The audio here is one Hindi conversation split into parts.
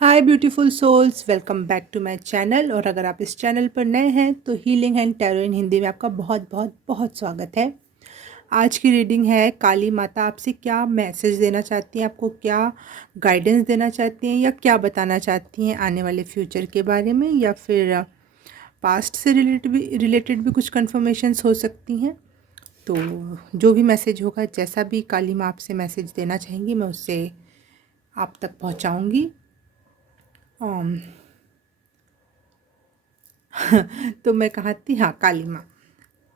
Hi beautiful souls, welcome back to my channel. और अगर आप इस चैनल पर नए हैं तो healing and tarot in Hindi में आपका बहुत बहुत बहुत स्वागत है। आज की रीडिंग है काली माता आपसे क्या मैसेज देना चाहती हैं, आपको क्या गाइडेंस देना चाहती हैं या क्या बताना चाहती हैं आने वाले फ्यूचर के बारे में, या फिर पास्ट से रिलेटेड भी कुछ कन्फर्मेशंस हो सकती हैं। तो जो भी मैसेज होगा, जैसा भी काली माँ आपसे मैसेज देना चाहेंगी, मैं उससे आप तक पहुँचाऊँगी। तो मैं कहा थी, हाँ, काली माँ।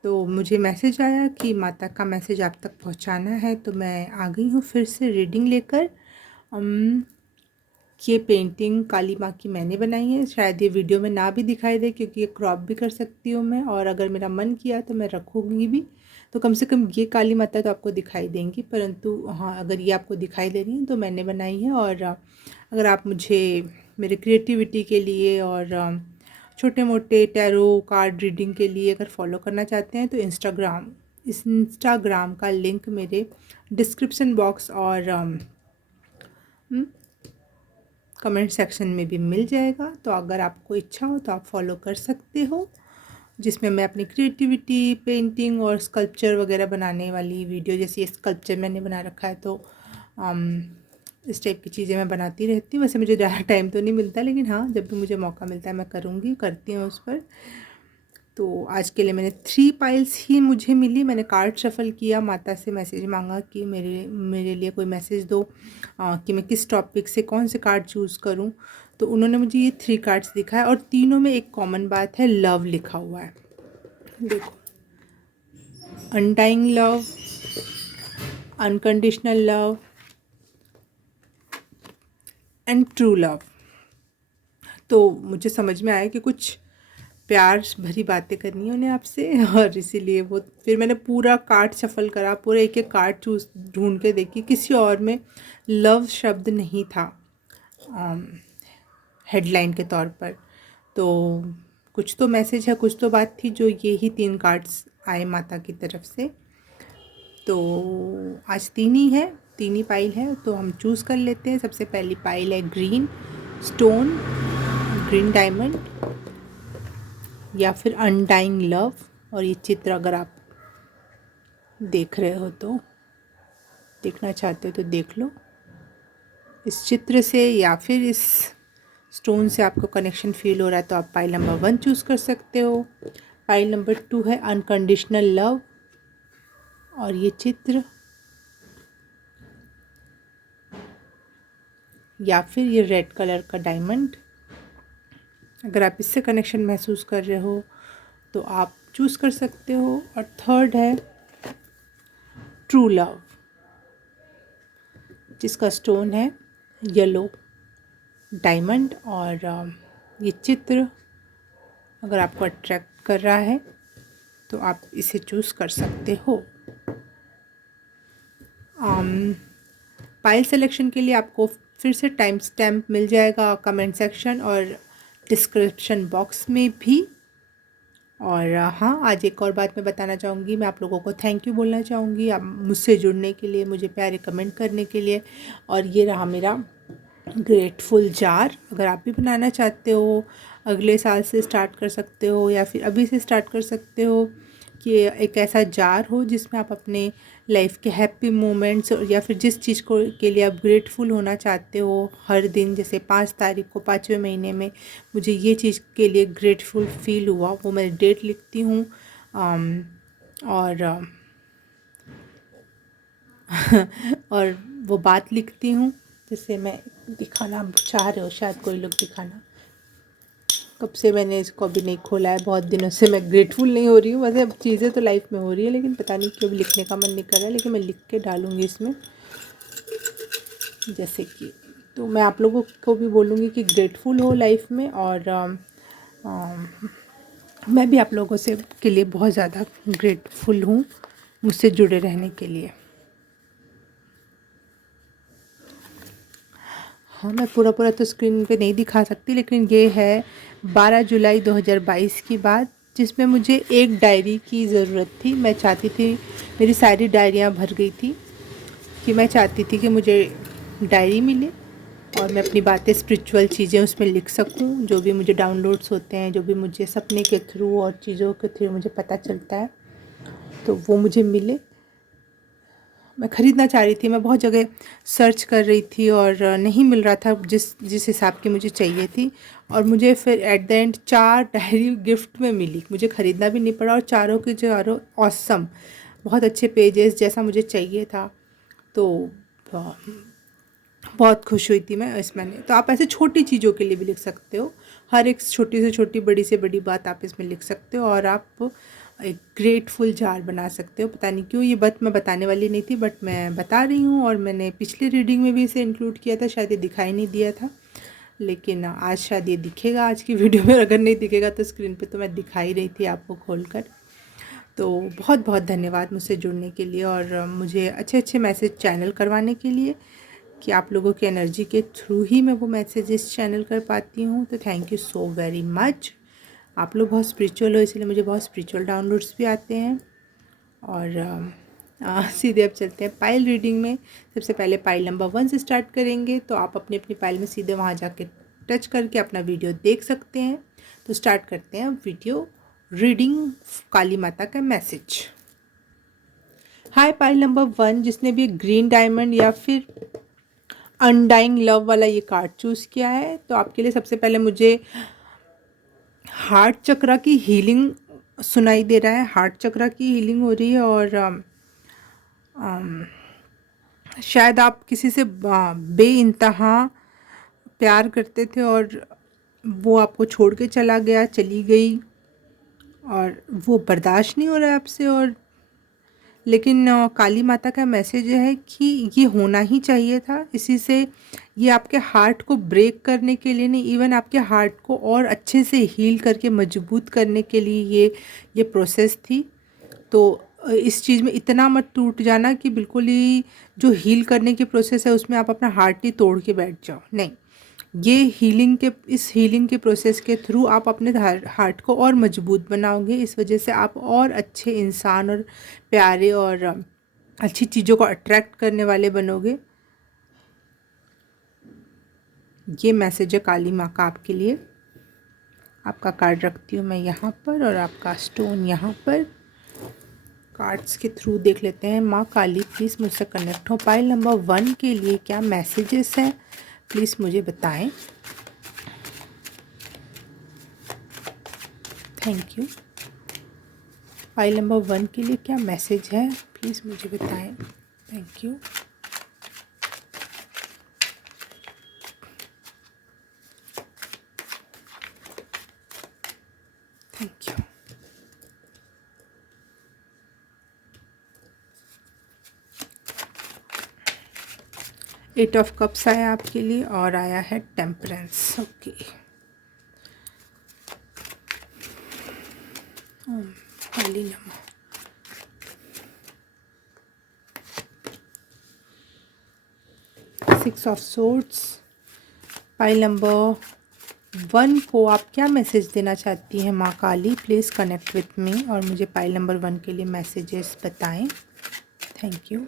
तो मुझे मैसेज आया कि माता का मैसेज आप तक पहुँचाना है, तो मैं आ गई हूँ फिर से रीडिंग लेकर। ये पेंटिंग काली माँ की मैंने बनाई है। शायद ये वीडियो में ना भी दिखाई दे, क्योंकि ये क्रॉप भी कर सकती हूँ मैं, और अगर मेरा मन किया तो मैं रखूँगी भी। तो कम से कम ये काली माता तो आपको दिखाई देंगी, परंतु हाँ, अगर ये आपको दिखाई दे रही है तो मैंने बनाई है। और अगर आप मुझे मेरे क्रिएटिविटी के लिए और छोटे मोटे टैरो कार्ड रीडिंग के लिए अगर फॉलो करना चाहते हैं तो इंस्टाग्राम का लिंक मेरे डिस्क्रिप्शन बॉक्स और कमेंट सेक्शन में भी मिल जाएगा। तो अगर आपको इच्छा हो तो आप फॉलो कर सकते हो, जिसमें मैं अपनी क्रिएटिविटी, पेंटिंग और स्कल्पचर वगैरह बनाने वाली वीडियो, जैसे ये स्कल्पचर मैंने बना रखा है, तो इस टाइप की चीज़ें मैं बनाती रहती हूँ। वैसे मुझे ज़्यादा टाइम तो नहीं मिलता, लेकिन हाँ, जब भी मुझे मौका मिलता है मैं करती हूँ उस पर। तो आज के लिए मैंने 3 पाइल्स ही मुझे मिली। मैंने कार्ड शफल किया, माता से मैसेज मांगा कि मेरे मेरे लिए कोई मैसेज दो, कि मैं किस टॉपिक से कौन से कार्ड चूज़ करूं। तो उन्होंने मुझे ये 3 कार्ड्स दिखाए, और तीनों में एक कॉमन बात है, लव लिखा हुआ है। देखो, undying love, unconditional love and true love. तो मुझे समझ में आया कि कुछ प्यार भरी बातें करनी है उन्हें आपसे, और इसीलिए वो फिर मैंने पूरा कार्ड शफल करा, पूरा एक एक कार्ड चूज ढूंढ के देखी, किसी और में लव शब्द नहीं था हेडलाइन के तौर पर। तो कुछ तो मैसेज है, कुछ तो बात थी, जो ये ही 3 कार्ड्स आए माता की तरफ से। तो आज 3 ही है, 3 ही पाइल है, तो हम चूज़ कर लेते हैं। सबसे पहली पाइल है ग्रीन स्टोन, ग्रीन डायमंड, या फिर अनडाइंग लव। और ये चित्र अगर आप देख रहे हो तो, देखना चाहते हो तो देख लो। इस चित्र से या फिर इस स्टोन से आपको कनेक्शन फील हो रहा है तो आप पाइल नंबर 1 चूज़ कर सकते हो। पाइल नंबर 2 है अनकंडीशनल लव, और ये चित्र, या फिर ये रेड कलर का डायमंड। अगर आप इससे कनेक्शन महसूस कर रहे हो तो आप चूज़ कर सकते हो। और थर्ड है ट्रू लव, जिसका स्टोन है येलो डायमंड। और ये चित्र अगर आपको अट्रैक्ट कर रहा है तो आप इसे चूज़ कर सकते हो। पाइल सिलेक्शन के लिए आपको फिर से टाइम स्टैम्प मिल जाएगा कमेंट सेक्शन और डिस्क्रिप्शन बॉक्स में भी। और हाँ, आज एक और बात मैं बताना चाहूँगी, मैं आप लोगों को थैंक यू बोलना चाहूँगी, आप मुझसे जुड़ने के लिए, मुझे प्यारे कमेंट करने के लिए। और ये रहा मेरा ग्रेटफुल जार। अगर आप भी बनाना चाहते हो, अगले साल से स्टार्ट कर सकते हो या फिर अभी से स्टार्ट कर सकते हो, कि एक ऐसा जार हो जिसमें आप अपने लाइफ के हैप्पी मोमेंट्स या फिर जिस चीज़ को के लिए आप ग्रेटफुल होना चाहते हो हर दिन, जैसे 5 तारीख को 5वें महीने में मुझे ये चीज़ के लिए ग्रेटफुल फील हुआ, वो मैं डेट लिखती हूँ। और और वो बात लिखती हूँ, जैसे मैं दिखाना चाह रहे हो शायद कोई लोग दिखाना। कब से मैंने इसको अभी नहीं खोला है, बहुत दिनों से मैं ग्रेटफुल नहीं हो रही हूँ। वैसे अब चीज़ें तो लाइफ में हो रही है, लेकिन पता नहीं क्यों लिखने का मन नहीं कर रहा है, लेकिन मैं लिख के डालूँगी इसमें। जैसे कि तो मैं आप लोगों को भी बोलूँगी कि ग्रेटफुल हो लाइफ में। और मैं भी आप लोगों से के लिए बहुत ज़्यादा ग्रेटफुल हूँ, मुझसे जुड़े रहने के लिए। हाँ, मैं पूरा पूरा तो स्क्रीन पे नहीं दिखा सकती, लेकिन ये है 12 जुलाई 2022 की बात, जिसमें मुझे एक डायरी की ज़रूरत थी। मैं चाहती थी, मेरी सारी डायरियाँ भर गई थी, कि मैं चाहती थी कि मुझे डायरी मिले और मैं अपनी बातें, स्पिरिचुअल चीज़ें उसमें लिख सकूं, जो भी मुझे डाउनलोड्स होते हैं, जो भी मुझे सपने के थ्रू और चीज़ों के थ्रू मुझे पता चलता है, तो वो मुझे मिले। मैं ख़रीदना चाह रही थी, मैं बहुत जगह सर्च कर रही थी और नहीं मिल रहा था जिस जिस हिसाब की मुझे चाहिए थी। और मुझे फिर at the end 4 diary gift में मिली, मुझे ख़रीदना भी नहीं पड़ा और चारों के चारों ऑसम, बहुत अच्छे पेजेस जैसा मुझे चाहिए था। तो बहुत खुश हुई थी मैं इसमें। तो आप ऐसे छोटी चीज़ों के लिए भी लिख सकते हो, हर एक छोटी से छोटी, बड़ी से बड़ी बात आप इसमें लिख सकते हो और आप एक ग्रेटफुल जार बना सकते हो। पता नहीं क्यों ये बात मैं बताने वाली नहीं थी, बट मैं बता रही हूँ। और मैंने पिछली रीडिंग में भी इसे इंक्लूड किया था, शायद ये दिखाई नहीं दिया था, लेकिन आज शायद ये दिखेगा आज की वीडियो में। अगर नहीं दिखेगा तो स्क्रीन पे तो मैं दिखाई रही थी आपको खोलकर। तो बहुत बहुत धन्यवाद मुझसे जुड़ने के लिए और मुझे अच्छे अच्छे मैसेज चैनल करवाने के लिए, कि आप लोगों की एनर्जी के थ्रू ही मैं वो मैसेजेस चैनल कर पाती हूँ। तो thank you so very much. आप लोग बहुत स्पिरिचुअल हो, इसलिए मुझे बहुत स्पिरिचुअल डाउनलोड्स भी आते हैं। और सीधे अब चलते हैं पाइल रीडिंग में। सबसे पहले पाइल नंबर 1 से स्टार्ट करेंगे, तो आप अपनी अपनी पाइल में सीधे वहाँ जाके टच करके अपना वीडियो देख सकते हैं। तो स्टार्ट करते हैं वीडियो रीडिंग, काली माता का मैसेज। हाय पाइल नंबर 1, जिसने भी ग्रीन डायमंड या फिर अनडाइंग लव वाला ये कार्ड चूज़ किया है, तो आपके लिए सबसे पहले मुझे हार्ट चक्रा की हीलिंग सुनाई दे रहा है। हार्ट चक्रा की हीलिंग हो रही है और शायद आप किसी से बेइंतहा प्यार करते थे और वो आपको छोड़ के चला गया, चली गई, और वो बर्दाश्त नहीं हो रहा है आपसे। और लेकिन काली माता का मैसेज है कि ये होना ही चाहिए था। इसी से ये आपके हार्ट को ब्रेक करने के लिए नहीं, इवन आपके हार्ट को और अच्छे से हील करके मजबूत करने के लिए ये प्रोसेस थी। तो इस चीज़ में इतना मत टूट जाना कि बिल्कुल ही जो हील करने की प्रोसेस है उसमें आप अपना हार्ट ही तोड़ के बैठ जाओ। नहीं, ये इस हीलिंग के प्रोसेस के थ्रू आप अपने हार्ट को और मजबूत बनाओगे। इस वजह से आप और अच्छे इंसान और प्यारे और अच्छी चीज़ों को अट्रैक्ट करने वाले बनोगे। ये मैसेज है काली माँ का आपके लिए। आपका कार्ड रखती हूँ मैं यहाँ पर और आपका स्टोन यहाँ पर। कार्ड्स के थ्रू देख लेते हैं। माँ काली प्लीज़ मुझसे कनेक्ट हो। पाइल नंबर 1 के लिए क्या मैसेजेस हैं, प्लीज़ मुझे बताएं। Thank you. पाइल नंबर 1 के लिए क्या मैसेज है, प्लीज़ मुझे बताएं। Thank you. Thank you. Eight of cups आया आपके लिए और आया है टेम्परेंस। ओके, काली नमः। Six of swords. Pile number 1 को आप क्या मैसेज देना चाहती हैं माँ Kali, please connect with me और मुझे पाइल नंबर 1 के लिए मैसेजेस बताएं। Thank you.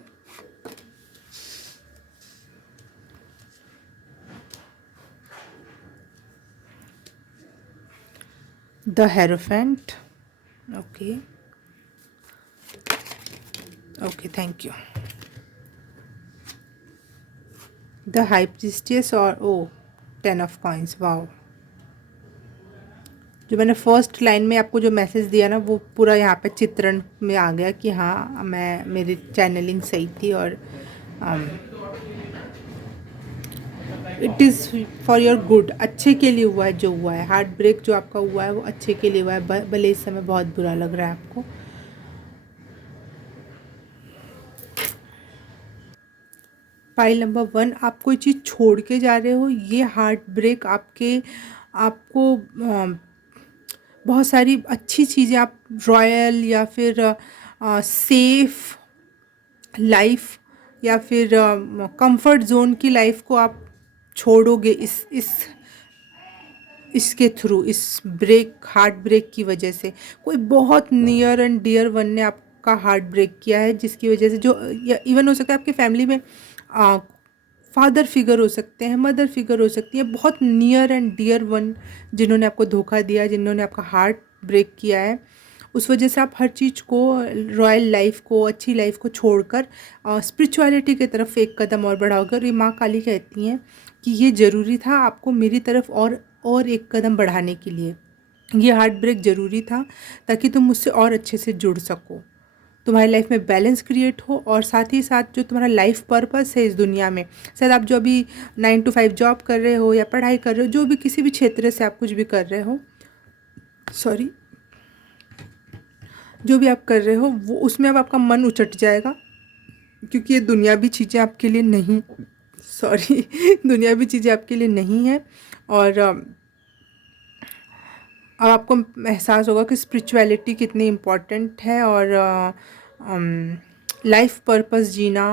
The hierophant. Okay okay, thank you. The high priestess और 10 ऑफ कॉइंस। वाओ, जो मैंने फर्स्ट लाइन में आपको जो मैसेज दिया ना, वो पूरा यहाँ पे चित्रण में आ गया कि हाँ, मेरी चैनलिंग सही थी और it is for your good. अच्छे के लिए हुआ है जो हुआ है। हार्ट ब्रेक जो आपका हुआ है वो अच्छे के लिए हुआ है, भले इस समय बहुत बुरा लग रहा है आपको। पाइल नंबर 1, आप कोई चीज़ छोड़ के जा रहे हो। ये हार्ट ब्रेक आपको बहुत सारी अच्छी चीज़ें, आप रॉयल या फिर सेफ लाइफ या फिर कंफर्ट जोन की लाइफ को आप छोड़ोगे इसके थ्रू, इस हार्ट ब्रेक की वजह से। कोई बहुत नियर एंड डियर वन ने आपका हार्ट ब्रेक किया है, जिसकी वजह से जो इवन हो सकता है आपकी फैमिली में फादर फिगर हो सकते हैं, मदर फिगर हो सकती है, बहुत नियर एंड डियर वन जिन्होंने आपको धोखा दिया, जिन्होंने आपका हार्ट ब्रेक किया है, उस वजह से आप हर चीज़ को, रॉयल लाइफ को, अच्छी लाइफ को छोड़कर स्पिरिचुअलिटी की तरफ एक कदम और बढ़ाओगे। और ये माँ काली कहती हैं कि ये ज़रूरी था आपको मेरी तरफ और एक कदम बढ़ाने के लिए, ये हार्ट ब्रेक ज़रूरी था ताकि तुम मुझसे और अच्छे से जुड़ सको, तुम्हारी लाइफ में बैलेंस क्रिएट हो, और साथ ही साथ जो तुम्हारा लाइफ पर्पस है इस दुनिया में, शायद आप जो अभी 9 to 5 जॉब कर रहे हो या पढ़ाई कर रहे हो, जो भी किसी भी क्षेत्र से आप कुछ भी कर रहे हो, सॉरी, जो भी आप कर रहे हो वो उसमें अब आपका मन उचट जाएगा, क्योंकि ये दुनियावी चीज़ें आपके लिए नहीं, सॉरी दुनियावी चीज़ें आपके लिए नहीं है। और अब आपको एहसास होगा कि स्पिरिचुअलिटी कितनी इम्पोर्टेंट है, और लाइफ पर्पस जीना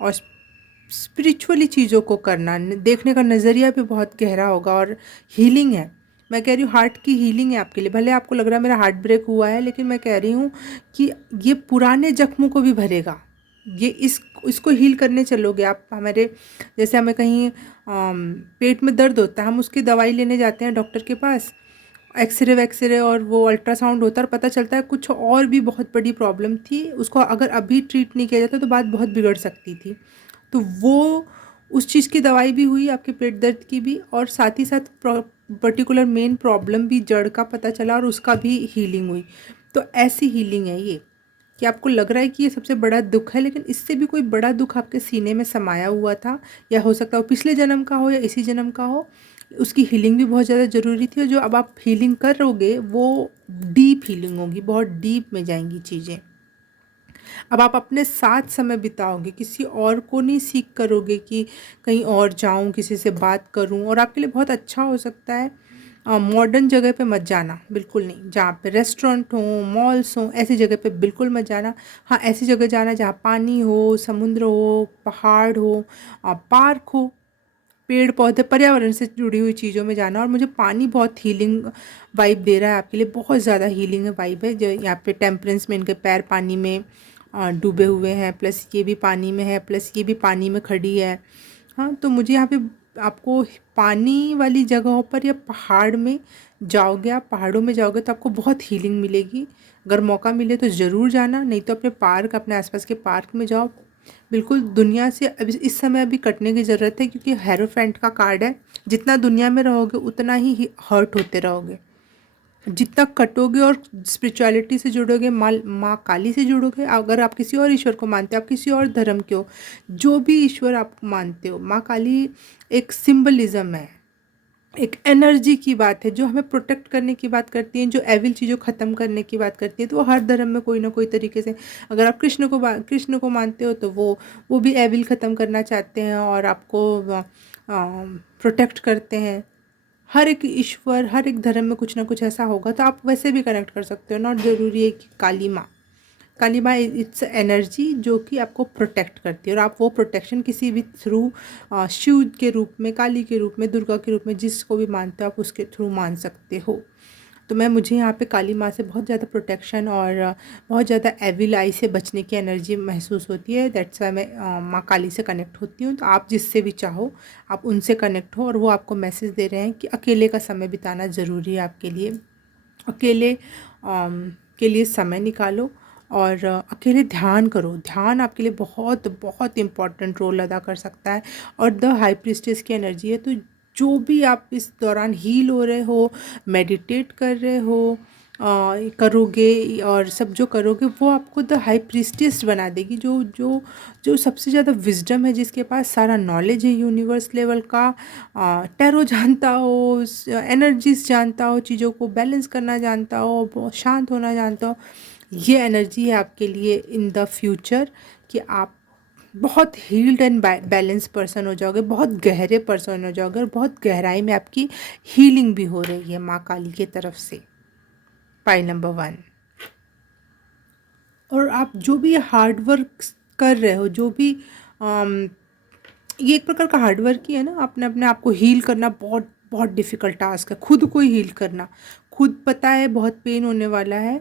और स्पिरिचुअली चीज़ों को करना, देखने का नज़रिया भी बहुत गहरा होगा। और हीलिंग है, मैं कह रही हूँ हार्ट की हीलिंग है आपके लिए। भले आपको लग रहा है मेरा हार्ट ब्रेक हुआ है, लेकिन मैं कह रही हूँ कि ये पुराने जख्मों को भी भरेगा। ये इसको हील करने चलोगे आप। हमारे जैसे हमें कहीं पेट में दर्द होता है, हम उसकी दवाई लेने जाते हैं डॉक्टर के पास, एक्सरे वैक्सरे और वो अल्ट्रासाउंड होता है, और पता चलता है कुछ और भी बहुत बड़ी प्रॉब्लम थी, उसको अगर अभी ट्रीट नहीं किया जाता तो बात बहुत बिगड़ सकती थी। तो वो उस चीज़ की दवाई भी हुई, आपके पेट दर्द की भी, और साथ ही साथ पर्टिकुलर मेन प्रॉब्लम भी, जड़ का पता चला, और उसका भी हीलिंग हुई। तो ऐसी हीलिंग है ये कि आपको लग रहा है कि ये सबसे बड़ा दुख है, लेकिन इससे भी कोई बड़ा दुख आपके सीने में समाया हुआ था, या हो सकता है वो पिछले जन्म का हो या इसी जन्म का हो। उसकी हीलिंग भी बहुत ज़्यादा ज़रूरी थी, और जो अब आप हीलिंग करोगे वो डीप हीलिंग होगी, बहुत डीप में जाएंगी चीज़ें। अब आप अपने साथ समय बिताओगे, किसी और को नहीं सीख करोगे कि कहीं और जाऊं, किसी से बात करूं, और आपके लिए बहुत अच्छा हो सकता है। मॉडर्न जगह पे मत जाना, बिल्कुल नहीं, जहाँ पे रेस्टोरेंट हो, मॉल्स हो, ऐसी जगह पे बिल्कुल मत जाना। हाँ, ऐसी जगह जाना जहाँ पानी हो, समुद्र हो, पहाड़ हो, पार्क हो, पेड़ पौधे, पर्यावरण से जुड़ी हुई चीज़ों में जाना। और मुझे पानी बहुत हीलिंग वाइब दे रहा है आपके लिए, बहुत ज़्यादा हीलिंग वाइब है। जो यहाँ पे टेम्परेंस में इनके पैर पानी में डूबे हुए हैं, प्लस ये भी पानी में है, प्लस ये भी पानी में खड़ी है। हाँ, तो मुझे यहाँ पे आपको पानी वाली जगहों पर या पहाड़ में जाओगे, आप पहाड़ों में जाओगे तो आपको बहुत हीलिंग मिलेगी। अगर मौका मिले तो ज़रूर जाना, नहीं तो अपने पार्क, अपने आसपास के पार्क में जाओ। बिल्कुल दुनिया से अभी इस समय अभी कटने की ज़रूरत है, क्योंकि हेरोफेंट का कार्ड है। जितना दुनिया में रहोगे उतना ही हर्ट होते रहोगे। जितना कटोगे और स्पिरिचुअलिटी से जुड़ोगे, माँ काली से जुड़ोगे, अगर आप किसी और ईश्वर को मानते हो, आप किसी और धर्म के हो, जो भी ईश्वर आप मानते हो, माँ काली एक सिंबलिज्म है, एक एनर्जी की बात है, जो हमें प्रोटेक्ट करने की बात करती है, जो एविल चीज़ों ख़त्म करने की बात करती है। तो वो हर धर्म में कोई ना कोई तरीके से, अगर आप कृष्ण को मानते हो तो वो भी एविल ख़त्म करना चाहते हैं और आपको प्रोटेक्ट करते हैं। हर एक ईश्वर, हर एक धर्म में कुछ ना कुछ ऐसा होगा, तो आप वैसे भी कनेक्ट कर सकते हो। नॉट ज़रूरी है कि काली माँ इट्स एनर्जी जो कि आपको प्रोटेक्ट करती है, और आप वो प्रोटेक्शन किसी भी थ्रू, शिव के रूप में, काली के रूप में, दुर्गा के रूप में, जिसको भी मानते हो आप उसके थ्रू मान सकते हो। तो मुझे यहाँ पे काली माँ से बहुत ज़्यादा प्रोटेक्शन और बहुत ज़्यादा एविल आई से बचने की एनर्जी महसूस होती है। दैट्स वाई मैं माँ काली से कनेक्ट होती हूँ। तो आप जिससे भी चाहो आप उनसे कनेक्ट हो, और वो आपको मैसेज दे रहे हैं कि अकेले का समय बिताना ज़रूरी है आपके लिए। अकेले के लिए समय निकालो और अकेले ध्यान करो। ध्यान आपके लिए बहुत बहुत इम्पॉर्टेंट रोल अदा कर सकता है। और द हाई प्रीस्टेस की एनर्जी है, तो जो भी आप इस दौरान हील हो रहे हो, मेडिटेट कर रहे हो, करोगे, और सब जो करोगे वो आपको द हाई प्रीस्टेस बना देगी। जो जो जो सबसे ज़्यादा विजडम है, जिसके पास सारा नॉलेज है यूनिवर्स लेवल का, टैरो जानता हो, एनर्जीज जानता हो, चीज़ों को बैलेंस करना जानता हो, बहुत शांत होना जानता हो, ये एनर्जी है आपके लिए इन द फ्यूचर कि आप बहुत हील्ड एंड बैलेंस पर्सन हो जाओगे, बहुत गहरे पर्सन हो जाओगे, और बहुत गहराई में आपकी हीलिंग भी हो रही है माँ काली की तरफ से। पाई नंबर 1। और आप जो भी हार्ड वर्क कर रहे हो, जो भी ये एक प्रकार का हार्ड वर्क ही है ना। अपने अपने आप को हील करना बहुत बहुत डिफ़िकल्ट टास्क है। खुद को ही हील करना, खुद पता है बहुत पेन होने वाला है,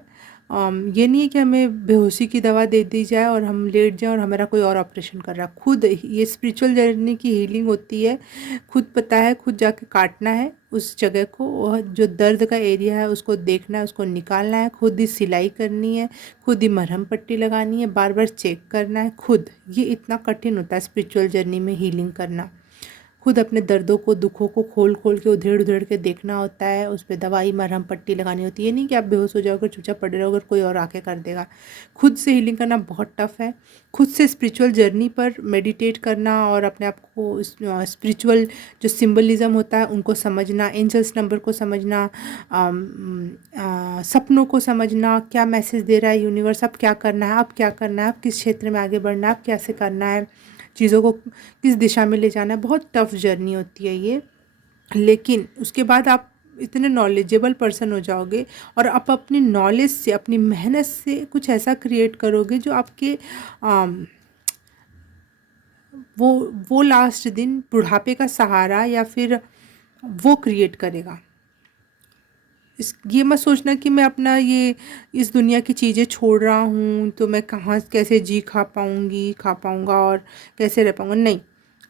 ये नहीं है कि हमें बेहोशी की दवा दे दी जाए और हम लेट जाएं और हमारा कोई और ऑपरेशन कर रहा है। खुद ये स्पिरिचुअल जर्नी की हीलिंग होती है। खुद पता है, खुद जाके काटना है उस जगह को, और जो दर्द का एरिया है उसको देखना है, उसको निकालना है, खुद ही सिलाई करनी है, खुद ही मरहम पट्टी लगानी है, बार बार चेक करना है खुद। ये इतना कठिन होता है स्पिरिचुअल जर्नी में हीलिंग करना। खुद अपने दर्दों को, दुखों को खोल खोल के उधेड़ उधेड़ के देखना होता है, उस पर दवाई मरहम पट्टी लगानी होती है। ये नहीं कि आप बेहोश हो जाओगे, चुपचाप पड़े रहोगे, कोई और आके कर देगा। खुद से हीलिंग करना बहुत टफ है। खुद से स्पिरिचुअल जर्नी पर मेडिटेट करना और अपने आप को स्पिरिचुअल जो सिंबलिज्म होता है उनको समझना, एंजल्स नंबर को समझना, सपनों को समझना, क्या मैसेज दे रहा है यूनिवर्स, अब क्या करना है, अब क्या करना है, अब किस क्षेत्र में आगे बढ़ना है, अब कैसे करना है, चीज़ों को किस दिशा में ले जाना है। बहुत टफ जर्नी होती है ये। लेकिन उसके बाद आप इतने नॉलेजेबल पर्सन हो जाओगे और आप अपनी नॉलेज से, अपनी मेहनत से कुछ ऐसा क्रिएट करोगे जो आपके वो लास्ट दिन बुढ़ापे का सहारा या फिर वो क्रिएट करेगा। ये मत सोचना कि मैं अपना ये इस दुनिया की चीज़ें छोड़ रहा हूँ तो मैं कहाँ कैसे खा पाऊँगा और कैसे रह पाऊँगा। नहीं,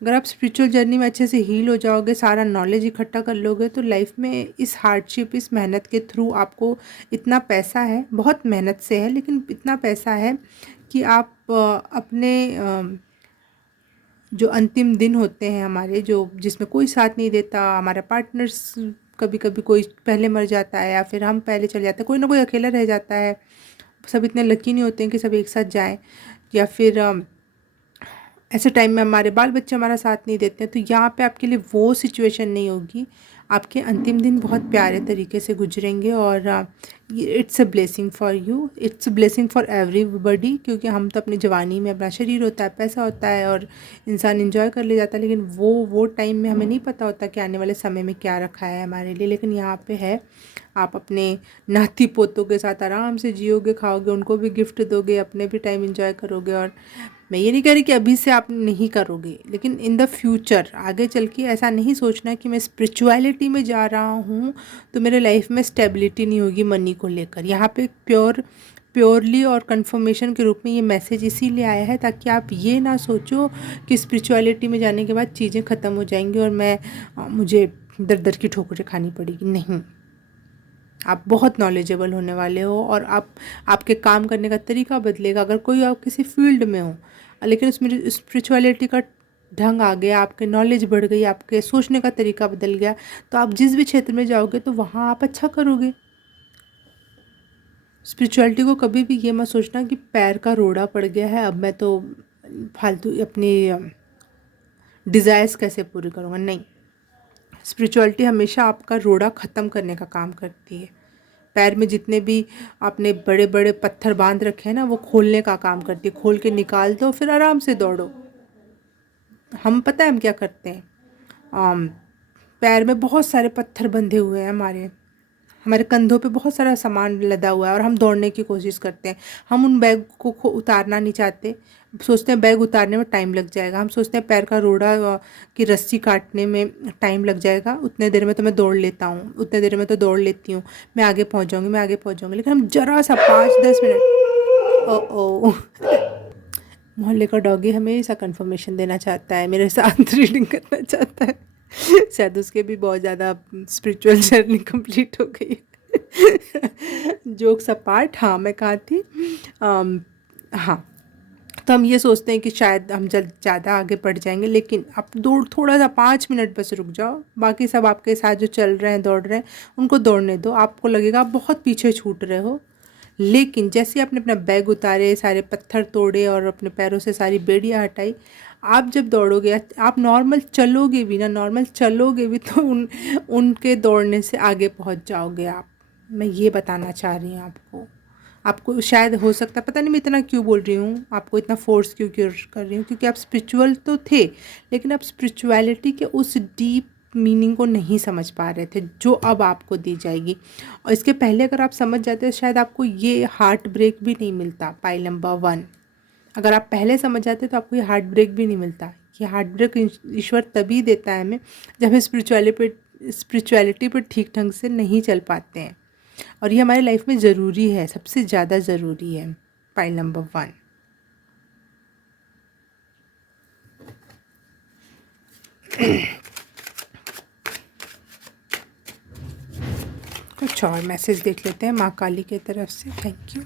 अगर आप स्पिरिचुअल जर्नी में अच्छे से हील हो जाओगे, सारा नॉलेज इकट्ठा कर लोगे, तो लाइफ में इस हार्डशिप, इस मेहनत के थ्रू आपको इतना पैसा है, बहुत मेहनत से है लेकिन इतना पैसा है कि आप अपने जो अंतिम दिन होते हैं हमारे, जो जिसमें कोई साथ नहीं देता, हमारा पार्टनर्स कभी कभी कोई पहले मर जाता है या फिर हम पहले चले जाते हैं, कोई ना कोई अकेला रह जाता है, सब इतने लकी नहीं होते हैं कि सब एक साथ जाएं, या फिर ऐसे टाइम में हमारे बाल बच्चे हमारा साथ नहीं देते हैं, तो यहाँ पे आपके लिए वो सिचुएशन नहीं होगी। आपके अंतिम दिन बहुत प्यारे तरीके से गुजरेंगे और it's a blessing for you, it's a blessing for everybody. क्योंकि हम तो अपनी जवानी में, अपना शरीर होता है, पैसा होता है और इंसान एंजॉय कर ले जाता है, लेकिन वो टाइम में हमें नहीं पता होता कि आने वाले समय में क्या रखा है हमारे लिए। लेकिन यहाँ पे है, आप अपने नाती पोतों के साथ आराम से जियोगे, खाओगे, उनको भी गिफ्ट दोगे, अपने भी टाइम एंजॉय करोगे। और मैं ये नहीं कह रही कि अभी से आप नहीं करोगे, लेकिन इन द फ्यूचर आगे चल के ऐसा नहीं सोचना कि मैं स्पिरिचुअलिटी में जा रहा हूँ तो मेरे लाइफ में स्टेबिलिटी नहीं होगी मनी को लेकर। यहाँ पे प्योरली और कंफर्मेशन के रूप में ये मैसेज इसीलिए आया है ताकि आप ये ना सोचो कि स्पिरिचुअलिटी में जाने के बाद चीज़ें ख़त्म हो जाएंगी और मुझे दर दर की ठोकरें खानी पड़ेगी। नहीं, आप बहुत नॉलेजेबल होने वाले हो और आपके काम करने का तरीका बदलेगा। अगर कोई आप किसी फील्ड में हो लेकिन उसमें स्पिरिचुअलिटी का ढंग आ गया, आपके नॉलेज बढ़ गई, आपके सोचने का तरीका बदल गया, तो आप जिस भी क्षेत्र में जाओगे तो वहाँ आप अच्छा करोगे। स्पिरिचुअलिटी को कभी भी ये मत सोचना कि पैर का रोड़ा पड़ गया है, अब मैं तो फालतू अपनी डिज़ायर्स कैसे पूरी करूँगा। नहीं, स्पिरिचुअलिटी हमेशा आपका रोड़ा ख़त्म करने का काम करती है। पैर में जितने भी आपने बड़े बड़े पत्थर बांध रखे हैं ना, वो खोलने का काम करती है। खोल के निकाल दो, फिर आराम से दौड़ो। हम पता है हम क्या करते हैं, पैर में बहुत सारे पत्थर बंधे हुए हैं, हमारे कंधों पे बहुत सारा सामान लदा हुआ है और हम दौड़ने की कोशिश करते हैं। हम उन बैग को उतारना नहीं चाहते, सोचते हैं बैग उतारने में टाइम लग जाएगा। हम सोचते हैं पैर का रोड़ा की रस्सी काटने में टाइम लग जाएगा, उतने देर में तो मैं दौड़ लेता हूँ, उतने देर में तो दौड़ लेती हूँ, मैं आगे पहुँच जाऊँगी। लेकिन हम जरा सा 5-10 मिनट, ओ मोहल्ले का डॉगी हमेशा कंफर्मेशन देना चाहता है, मेरे साथ रीडिंग करना चाहता है। शायद उसके भी बहुत ज़्यादा स्पिरिचुअल जर्नी कंप्लीट हो गई है। जोक्स अपार्ट, हाँ मैं कहाँ थी, हाँ, तो हम ये सोचते हैं कि शायद हम ज़्यादा आगे बढ़ जाएंगे, लेकिन आप थोड़ा सा 5 मिनट बस रुक जाओ। बाकी सब आपके साथ जो चल रहे हैं, दौड़ रहे हैं, उनको दौड़ने दो। आपको लगेगा आप बहुत पीछे छूट रहे हो, लेकिन जैसे आपने अपना बैग उतारे, सारे पत्थर तोड़े और अपने पैरों से सारी बेड़ियाँ हटाई, आप जब दौड़ोगे, आप नॉर्मल चलोगे भी तो उनके दौड़ने से आगे पहुंच जाओगे आप। मैं ये बताना चाह रही हूँ आपको शायद हो सकता है, पता नहीं मैं इतना क्यों बोल रही हूँ, आपको इतना फोर्स क्यों कर रही हूँ, क्योंकि आप स्पिरिचुअल तो थे लेकिन आप स्पिरिचुअलिटी के उस डीप मीनिंग को नहीं समझ पा रहे थे जो अब आपको दी जाएगी। और इसके पहले अगर आप समझ जाते तो शायद आपको ये हार्ट ब्रेक भी नहीं मिलता। पाइल नंबर 1, अगर आप पहले समझ जाते तो आपको ये हार्ट ब्रेक भी नहीं मिलता। ये हार्ट ब्रेक ईश्वर तभी देता है हमें जब हम स्पिरिचुअलिटी पर ठीक ढंग से नहीं चल पाते हैं। और ये हमारे लाइफ में ज़रूरी है, सबसे ज़्यादा ज़रूरी है। Pile number 1। कुछ और मैसेज देख लेते हैं माँ काली की तरफ से। Thank you,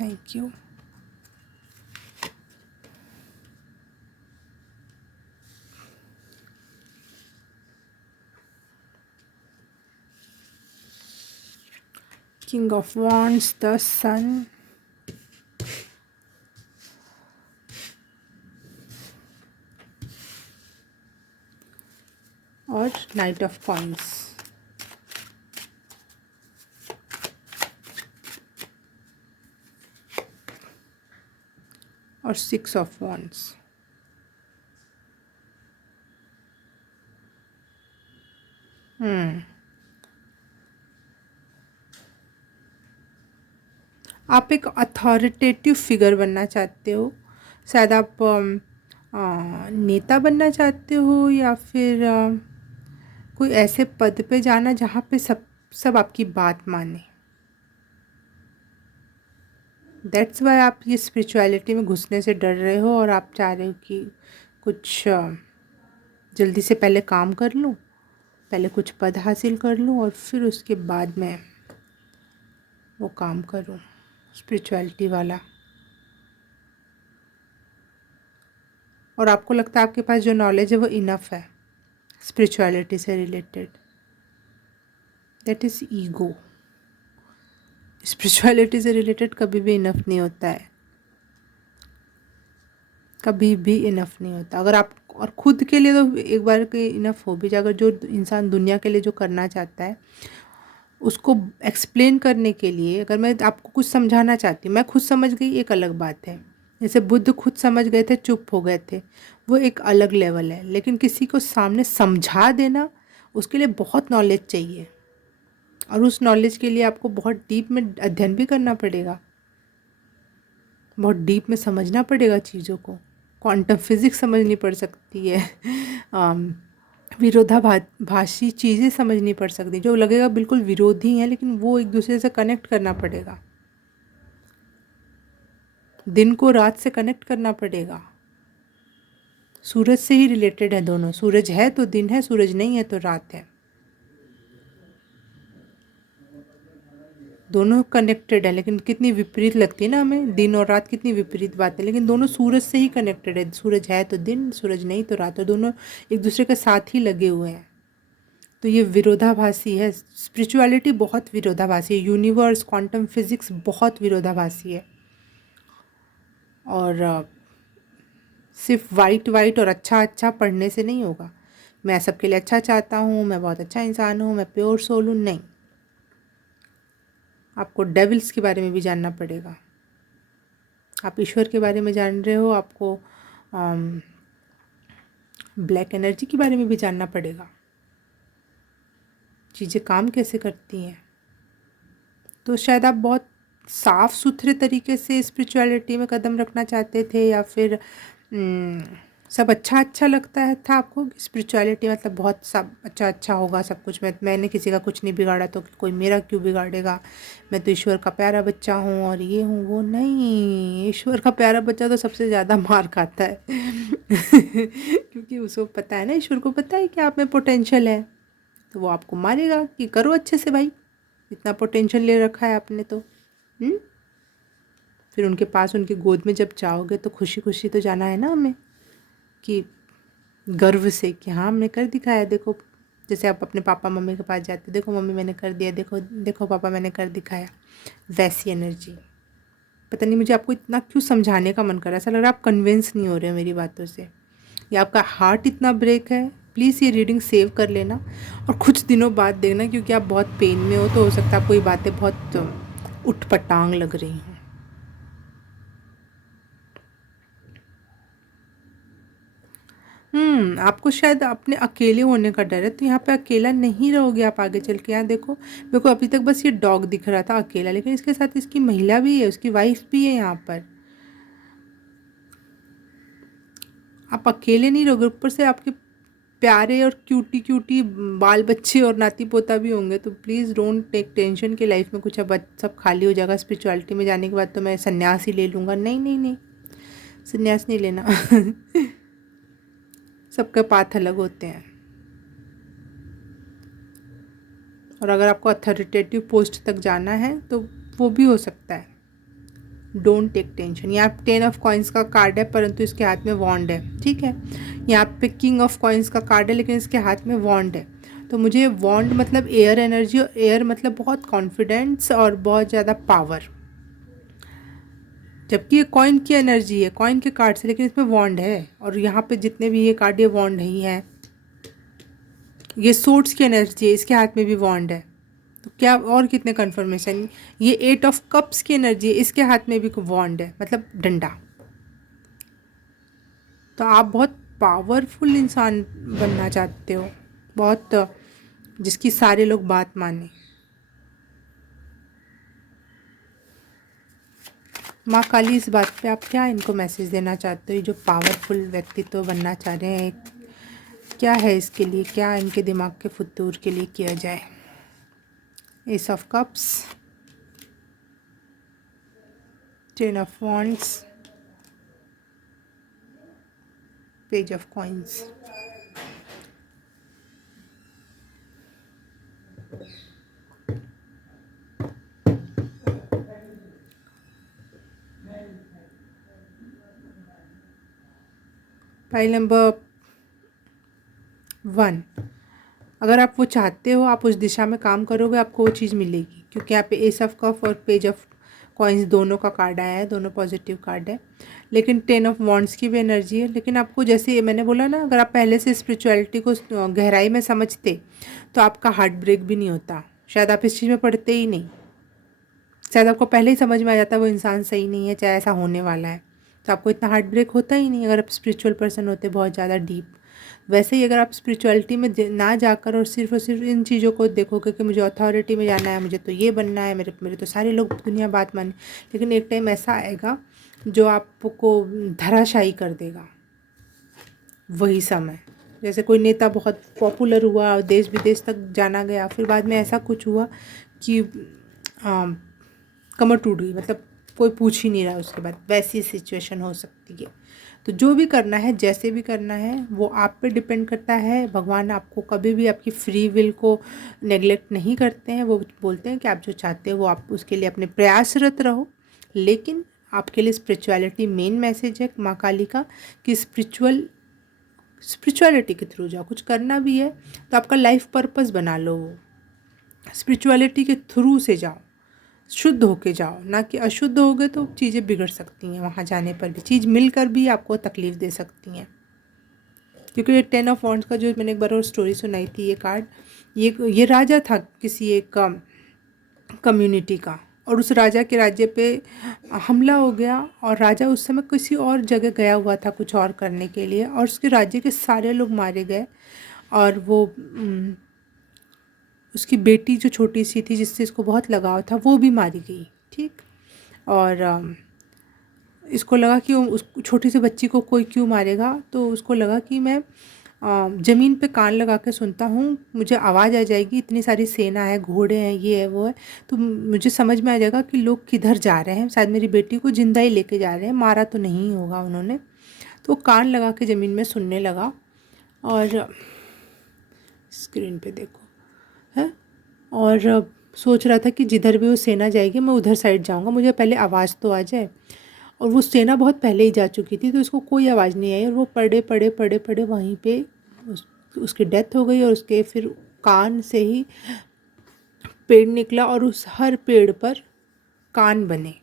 thank you. King of wands, the sun, और नाइट ऑफ कॉइन्स। और 6 ऑफ वॉन्ड्स। आप एक अथॉरिटेटिव फिगर बनना चाहते हो। शायद आप नेता बनना चाहते हो, या फिर कोई ऐसे पद पे जाना जहाँ पे सब आपकी बात माने। दैट्स वाई आप ये स्पिरिचुअलिटी में घुसने से डर रहे हो, और आप चाह रहे हो कि कुछ जल्दी से पहले काम कर लूँ, पहले कुछ पद हासिल कर लूँ, और फिर उसके बाद मैं वो काम करूँ स्पिरिचुअलिटी वाला। और आपको लगता है आपके पास जो नॉलेज है वो इनफ है स्पिरिचुअलिटी से related. That is ego. Spirituality से रिलेटेड कभी भी इनफ नहीं होता है, कभी भी इनफ नहीं होता। अगर आप, और खुद के लिए तो एक बार के इनफ हो भी जाए। अगर जो इंसान दुनिया के लिए जो करना चाहता है उसको एक्सप्लेन करने के लिए, अगर मैं आपको कुछ समझाना चाहती हूँ, मैं खुद समझ गई, एक अलग बात है। जैसे बुद्ध खुद समझ गए थे, चुप हो गए थे, वो एक अलग लेवल है। लेकिन किसी को सामने समझा देना, उसके लिए बहुत नॉलेज चाहिए, और उस नॉलेज के लिए आपको बहुत डीप में अध्ययन भी करना पड़ेगा, बहुत डीप में समझना पड़ेगा चीज़ों को। क्वांटम फिज़िक्स समझनी पड़ सकती है, विरोधाभासी चीज़ें समझनी पड़ सकती, जो लगेगा बिल्कुल विरोधी हैं, लेकिन वो एक दूसरे से कनेक्ट करना पड़ेगा। दिन को रात से कनेक्ट करना पड़ेगा। सूरज से ही रिलेटेड है दोनों। सूरज है तो दिन है, सूरज नहीं है तो रात है। दोनों कनेक्टेड है, लेकिन कितनी विपरीत लगती है ना हमें, दिन और रात कितनी विपरीत बात है, लेकिन दोनों सूरज से ही कनेक्टेड है। सूरज है तो दिन, सूरज नहीं तो रात, और दोनों एक दूसरे के साथ ही लगे हुए हैं। तो ये विरोधाभासी है। स्पिरिचुअलिटी बहुत विरोधाभासी है। यूनिवर्स, क्वांटम फिजिक्स बहुत विरोधाभासी है। और सिर्फ वाइट वाइट और अच्छा अच्छा पढ़ने से नहीं होगा। मैं सबके लिए अच्छा चाहता हूँ, मैं बहुत अच्छा इंसान हूँ, मैं प्योर सोल हूँ, नहीं। आपको डेविल्स के बारे में भी जानना पड़ेगा। आप ईश्वर के बारे में जान रहे हो, आपको ब्लैक एनर्जी के बारे में भी जानना पड़ेगा, चीज़ें काम कैसे करती हैं। तो शायद आप बहुत साफ़ सुथरे तरीके से स्पिरिचुअलिटी में कदम रखना चाहते थे, या फिर सब अच्छा अच्छा लगता है था आपको। स्पिरिचुअलिटी मतलब बहुत सब अच्छा अच्छा होगा सब कुछ। मैंने किसी का कुछ नहीं बिगाड़ा तो कोई मेरा क्यों बिगाड़ेगा, मैं तो ईश्वर का प्यारा बच्चा हूँ, और ये हूँ वो। नहीं, ईश्वर का प्यारा बच्चा तो सबसे ज़्यादा मार खाता है क्योंकि उसको पता है ना, ईश्वर को पता है कि आप में पोटेंशियल है, तो वो आपको मारेगा कि करो अच्छे से भाई, इतना पोटेंशियल ले रखा है आपने तो। फिर उनके पास, उनकी गोद में जब जाओगे तो खुशी खुशी तो जाना है ना हमें, कि गर्व से कि हाँ हमने कर दिखाया, देखो। जैसे आप अपने पापा मम्मी के पास जाते, देखो मम्मी मैंने कर दिया, देखो देखो पापा मैंने कर दिखाया। वैसी एनर्जी। पता नहीं मुझे आपको इतना क्यों समझाने का मन कर रहा है, ऐसा लग रहा है आप कन्विंस नहीं हो रहे हो मेरी बातों से, या आपका हार्ट इतना ब्रेक है। प्लीज़ ये रीडिंग सेव कर लेना, और कुछ दिनों बाद देखना, क्योंकि आप बहुत पेन में हो, तो हो सकता है आपको ये बातें बहुत उठपटांग लग रही हैं। आपको शायद अपने अकेले होने का डर है, तो यहाँ पे अकेला नहीं रहोगे आप आगे चल के। यहाँ देखो, मेरे को अभी तक बस ये डॉग दिख रहा था अकेला, लेकिन इसके साथ इसकी महिला भी है, उसकी वाइफ भी है यहाँ पर। आप अकेले नहीं रहोगे, ऊपर से आपके प्यारे और क्यूटी क्यूटी बाल बच्चे और नाती पोता भी होंगे, तो प्लीज़ डोंट टेक टेंशन कि लाइफ में कुछ अब सब खाली हो जाएगा स्पिरिचुअलिटी में जाने के बाद तो मैं संन्यास ही ले लूँगा। नहीं नहीं नहीं, संन्यास नहीं लेना। सबके पाथ अलग होते हैं, और अगर आपको अथॉरिटेटिव पोस्ट तक जाना है तो वो भी हो सकता है। Don't take tension. यहाँ 10 ऑफ कॉइन्स का कार्ड है परंतु इसके हाथ में वॉन्ड है, ठीक है। यहाँ पे किंग ऑफ कॉइन्स का कार्ड है लेकिन इसके हाथ में वॉन्ड है। तो मुझे वॉन्ड मतलब एयर एनर्जी, और एयर मतलब बहुत कॉन्फिडेंस और बहुत ज़्यादा पावर, जबकि ये कॉइन की एनर्जी है, कॉइन के कार्ड से, लेकिन इसमें वॉन्ड है। और यहाँ पे जितने भी ये कार्ड, ये वॉन्ड ही है। ये सोर्ड्स की एनर्जी है, इसके हाथ में भी वॉन्ड है। तो क्या और कितने कन्फर्मेशन। ये 8 ऑफ कप्स की एनर्जी है, इसके हाथ में भी वॉन्ड है, मतलब डंडा। तो आप बहुत पावरफुल इंसान बनना चाहते हो, बहुत जिसकी सारे लोग बात माने। माँ काली, इस बात पे आप क्या इनको मैसेज देना चाहते हो, जो पावरफुल व्यक्तित्व बनना चाह रहे हैं, क्या है इसके लिए, क्या इनके दिमाग के फुतूर के लिए किया जाए। S of cups, 10 of wands, page of coins. File number 1, अगर आप वो चाहते हो, आप उस दिशा में काम करोगे, आपको वो चीज़ मिलेगी, क्योंकि यहाँ पे एस ऑफ कप और पेज ऑफ कॉइन्स दोनों का कार्ड आया है, दोनों पॉजिटिव कार्ड है। लेकिन 10 ऑफ वॉन्ड्स की भी एनर्जी है। लेकिन आपको, जैसे मैंने बोला ना, अगर आप पहले से स्पिरिचुअलिटी को गहराई में समझते तो आपका हार्ट ब्रेक भी नहीं होता। शायद आप इस चीज़ में पढ़ते ही नहीं, शायद आपको पहले ही समझ में आ जाता है वो इंसान सही नहीं है, चाहे ऐसा होने वाला है, तो आपको इतना हार्ट ब्रेक होता ही नहीं अगर आप स्पिरिचुअल पर्सन होते बहुत ज़्यादा डीप। वैसे ही अगर आप स्पिरिचुअलिटी में ना जाकर और सिर्फ इन चीज़ों को देखोगे कि मुझे अथॉरिटी में जाना है, मुझे तो ये बनना है, मेरे तो सारे लोग दुनिया बात माने, लेकिन एक टाइम ऐसा आएगा जो आपको धराशायी कर देगा। वही समय, जैसे कोई नेता बहुत पॉपुलर हुआ, देश विदेश तक जाना गया, फिर बाद में ऐसा कुछ हुआ कि कमर टूट गई, मतलब कोई पूछ ही नहीं रहा उसके बाद, वैसी सिचुएशन हो सकती है। तो जो भी करना है, जैसे भी करना है, वो आप पे डिपेंड करता है। भगवान आपको कभी भी आपकी फ्री विल को नेगलेक्ट नहीं करते हैं। वो बोलते हैं कि आप जो चाहते हो वो आप उसके लिए अपने प्रयासरत रहो, लेकिन आपके लिए स्पिरिचुअलिटी मेन मैसेज है माँ काली का, कि स्पिरिचुअलिटी के थ्रू जाओ। कुछ करना भी है तो आपका लाइफ पर्पस बना लो, स्पिरिचुअलिटी के थ्रू से जाओ, शुद्ध होके जाओ, ना कि अशुद्ध हो गए तो चीज़ें बिगड़ सकती हैं। वहाँ जाने पर भी चीज़ मिलकर भी आपको तकलीफ़ दे सकती हैं, क्योंकि ये 10 ऑफ वॉन्ड्स का जो मैंने एक बार और स्टोरी सुनाई थी, ये कार्ड, ये राजा था किसी एक कम्युनिटी का, और उस राजा के राज्य पे हमला हो गया, और राजा उस समय किसी और जगह गया हुआ था कुछ और करने के लिए, और उसके राज्य के सारे लोग मारे गए, और वो उसकी बेटी जो छोटी सी थी जिससे इसको बहुत लगाव था वो भी मारी गई, ठीक। और इसको लगा कि उस छोटी सी बच्ची को कोई क्यों मारेगा, तो उसको लगा कि मैं ज़मीन पे कान लगा के सुनता हूँ, मुझे आवाज़ आ जाएगी, इतनी सारी सेना है, घोड़े हैं, ये है वो है, तो मुझे समझ में आ जाएगा कि लोग किधर जा रहे हैं, शायद मेरी बेटी को जिंदा ही लेके जा रहे हैं, मारा तो नहीं होगा उन्होंने। तो कान लगा के ज़मीन में सुनने लगा, और स्क्रीन पे देखो है, और सोच रहा था कि जिधर भी वो सेना जाएगी मैं उधर साइड जाऊंगा, मुझे पहले आवाज़ तो आ जाए। और वो सेना बहुत पहले ही जा चुकी थी, तो इसको कोई आवाज़ नहीं आई, और वो पड़े पड़े पड़े पड़े वहीं पे उसकी डेथ हो गई। और उसके फिर कान से ही पेड़ निकला, और उस हर पेड़ पर कान बने,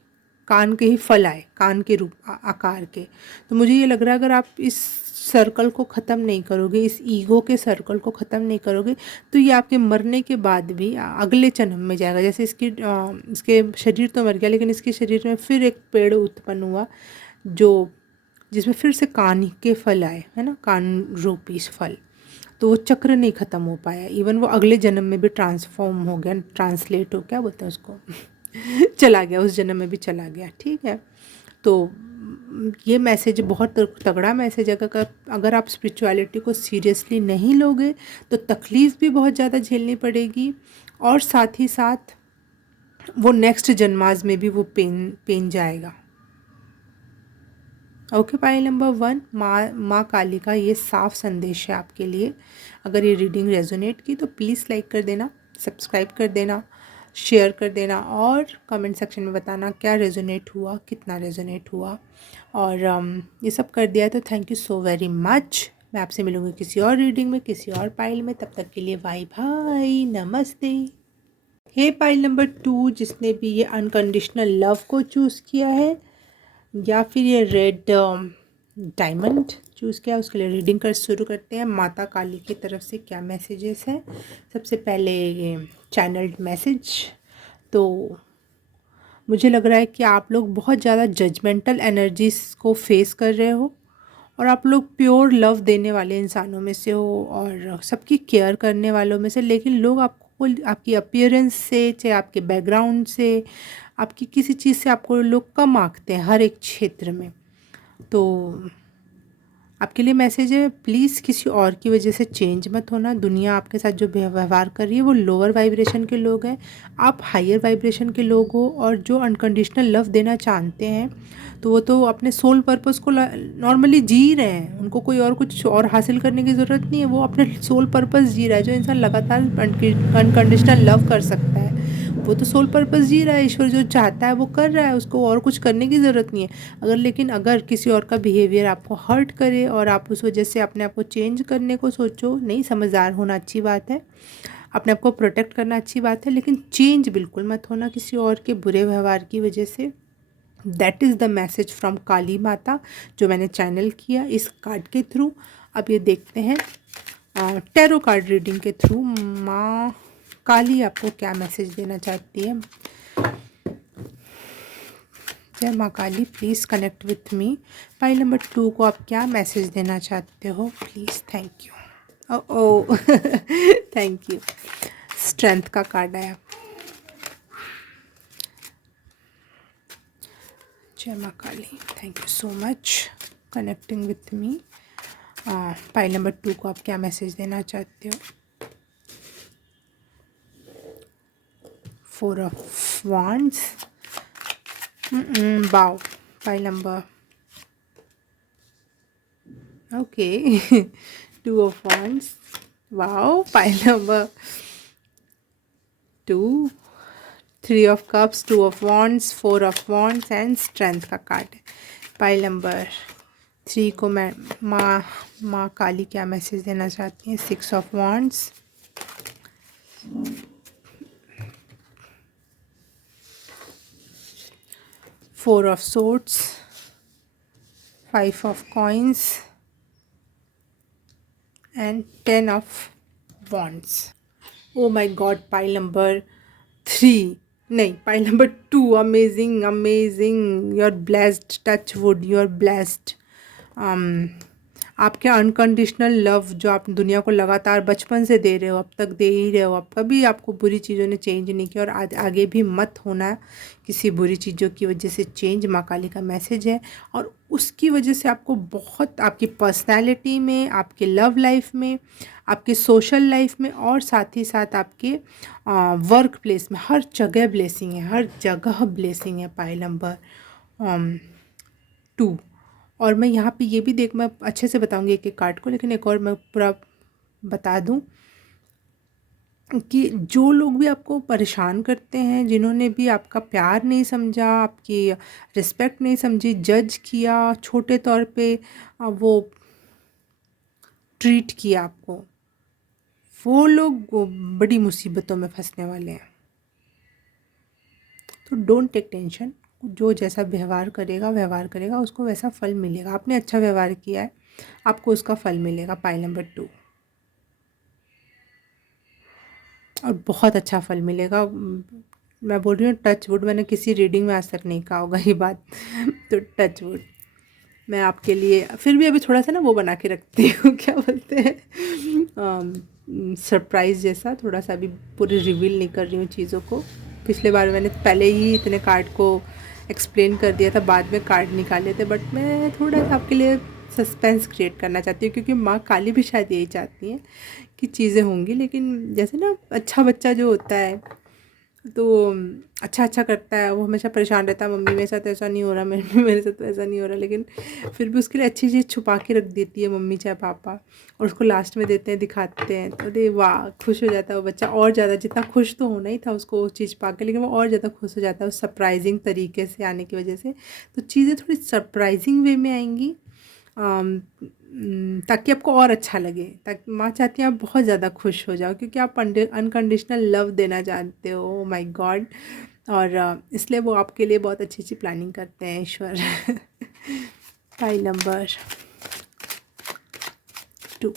कान के ही फल आए, कान के रूप आकार के। तो मुझे ये लग रहा है अगर आप इस सर्कल को ख़त्म नहीं करोगे, इस ईगो के सर्कल को ख़त्म नहीं करोगे, तो ये आपके मरने के बाद भी अगले जन्म में जाएगा। जैसे इसके शरीर तो मर गया, लेकिन इसके शरीर में फिर एक पेड़ उत्पन्न हुआ जो जिसमें फिर से कान के फल आए, है ना, कान रूपी फल। तो वो चक्र नहीं ख़त्म हो पाया, इवन वो अगले जन्म में भी ट्रांसफॉर्म हो गया, ट्रांसलेट हो, क्या बोलते हैं उसको, चला गया, उस जन्म में भी चला गया, ठीक है। तो ये मैसेज बहुत तगड़ा मैसेज है। अगर आप स्पिरिचुअलिटी को सीरियसली नहीं लोगे तो तकलीफ़ भी बहुत ज़्यादा झेलनी पड़ेगी, और साथ ही साथ वो नेक्स्ट जन्माज में भी वो पेन जाएगा। ओके, पाइल नंबर 1, माँ काली का ये साफ संदेश है आपके लिए। अगर ये रीडिंग रेजोनेट की तो प्लीज़ लाइक कर देना, सब्सक्राइब कर देना, शेयर कर देना, और कमेंट सेक्शन में बताना क्या रेजोनेट हुआ, कितना रेजोनेट हुआ। और ये सब कर दिया है तो thank you so very much. मैं आपसे मिलूँगी किसी और रीडिंग में, किसी और पाइल में। तब तक के लिए बाय बाय, नमस्ते। हे पाइल नंबर 2, जिसने भी ये अनकंडीशनल लव को चूज़ किया है या फिर ये रेड डायमंड चूज़ किया, उसके लिए रीडिंग कर शुरू करते हैं। माता काली की तरफ से क्या मैसेजेस हैं। सबसे पहले ये चैनल्ड मैसेज, तो मुझे लग रहा है कि आप लोग बहुत ज़्यादा जजमेंटल एनर्जीज को फेस कर रहे हो, और आप लोग प्योर लव देने वाले इंसानों में से हो और सबकी केयर करने वालों में से, लेकिन लोग आपको आपकी अपीयरेंस से, चाहे आपके बैकग्राउंड से, आपकी किसी चीज़ से आपको लोग कम आंकते हैं हर एक क्षेत्र में। तो आपके लिए मैसेज है, प्लीज़ किसी और की वजह से चेंज मत होना। दुनिया आपके साथ जो व्यवहार कर रही है वो लोअर वाइब्रेशन के लोग हैं, आप हायर वाइब्रेशन के लोग हो। और जो अनकंडीशनल लव देना चाहते हैं तो वो तो अपने सोल पर्पस को नॉर्मली जी रहे हैं, उनको कोई और कुछ और हासिल करने की ज़रूरत नहीं है, वो अपने सोल पर्पस जी रहा है। जो इंसान लगातार अनकंडीशनल लव कर सकता है वो तो सोल पर्पस जी रहा है, ईश्वर जो चाहता है वो कर रहा है, उसको और कुछ करने की ज़रूरत नहीं है। लेकिन अगर किसी और का बिहेवियर आपको हर्ट करे और आप उस वजह से अपने आप को चेंज करने को सोचो, नहीं, समझदार होना अच्छी बात है, अपने आप को प्रोटेक्ट करना अच्छी बात है, लेकिन चेंज बिल्कुल मत होना किसी और के बुरे व्यवहार की वजह से। That is the message from Kali माता जो मैंने चैनल किया इस कार्ड के थ्रू। अब ये देखते हैं टैरो कार्ड रीडिंग के थ्रू माँ काली आपको क्या मैसेज देना चाहती है। जय माँ Kali, please connect with me. File number 2 को आप क्या मैसेज देना चाहते हो, please. Thank you. Oh thank you. Strength का कार्ड आया। जय माँ Kali, thank you so much connecting with me. File number 2 को आप क्या मैसेज देना चाहते हो। 4 of wands, wow. File number, okay 2 of wands, wow. File number 2, 3 of cups, 2 of wands, 4 of wands and strength का कार्ड है। फाइल नंबर 3 को मैं माँ काली क्या मैसेज देना चाहती हैं। 6 of wands, 4 of swords, 5 of coins and 10 of wands। Oh my god, pile number 3 नहीं, pile number 2, amazing amazing, you are blessed, touch wood, you are blessed. आपके अनकंडीशनल लव जो आप दुनिया को लगातार बचपन से दे रहे हो, अब तक दे ही रहे हो, अब कभी आपको बुरी चीज़ों ने चेंज नहीं किया और आगे भी मत होना किसी बुरी चीज़ों की वजह से चेंज। माँ काली का मैसेज है, और उसकी वजह से आपको बहुत आपकी पर्सनैलिटी में, आपके लव लाइफ में, आपके सोशल लाइफ में, और साथ ही साथ आपके वर्क प्लेस में, हर जगह ब्लेसिंग है, हर जगह ब्लेसिंग है। Pile number 2। और मैं यहाँ पे ये भी मैं अच्छे से बताऊँगी एक एक कार्ड को, लेकिन एक और मैं पूरा बता दूँ कि जो लोग भी आपको परेशान करते हैं, जिन्होंने भी आपका प्यार नहीं समझा, आपकी रिस्पेक्ट नहीं समझी, जज किया, छोटे तौर पे वो ट्रीट किया आपको, वो लोग बड़ी मुसीबतों में फंसने वाले हैं। तो डोंट टेक टेंशन, जो जैसा व्यवहार करेगा उसको वैसा फल मिलेगा। आपने अच्छा व्यवहार किया है, आपको उसका फल मिलेगा। पाइल नंबर 2, और बहुत अच्छा फल मिलेगा। मैं बोल रही हूँ टच वुड, मैंने किसी रीडिंग में आज तक नहीं कहा होगा ये बात तो टच वुड। मैं आपके लिए फिर भी अभी थोड़ा सा ना वो बना के रखती हूँ क्या बोलते हैं, सरप्राइज़ जैसा, थोड़ा सा अभी पूरी रिवील नहीं कर रही हूँ चीज़ों को। पिछले बार मैंने पहले ही इतने कार्ड को एक्सप्लेन कर दिया था, बाद में कार्ड निकाले थे, बट मैं थोड़ा सा आपके लिए सस्पेंस क्रिएट करना चाहती हूँ, क्योंकि माँ काली भी शायद यही चाहती हैं कि चीज़ें होंगी, लेकिन जैसे ना अच्छा बच्चा जो होता है तो अच्छा अच्छा करता है, वो हमेशा परेशान रहता है, मम्मी मेरे साथ ऐसा नहीं हो रहा, मेरे साथ तो ऐसा नहीं हो रहा, लेकिन फिर भी उसके लिए अच्छी चीज़ छुपा के रख देती है मम्मी चाहे पापा, और उसको लास्ट में देते हैं, दिखाते हैं, तो अरे वाह, खुश हो जाता है वो बच्चा और ज़्यादा। जितना खुश तो होना ही था उसको वो चीज़ पा के, लेकिन वो और ज़्यादा खुश हो जाता है उस सरप्राइजिंग तरीके से आने की वजह से। तो चीज़ें थोड़ी सरप्राइजिंग वे में आएंगी, ताकि आपको और अच्छा लगे, ताकि माँ चाहती है आप बहुत ज़्यादा खुश हो जाओ, क्योंकि आप अनकंडीशनल लव देना जानते हो, माय गॉड। और इसलिए वो आपके लिए बहुत अच्छी अच्छी प्लानिंग करते हैं ईश्वर। फाइल नंबर 2,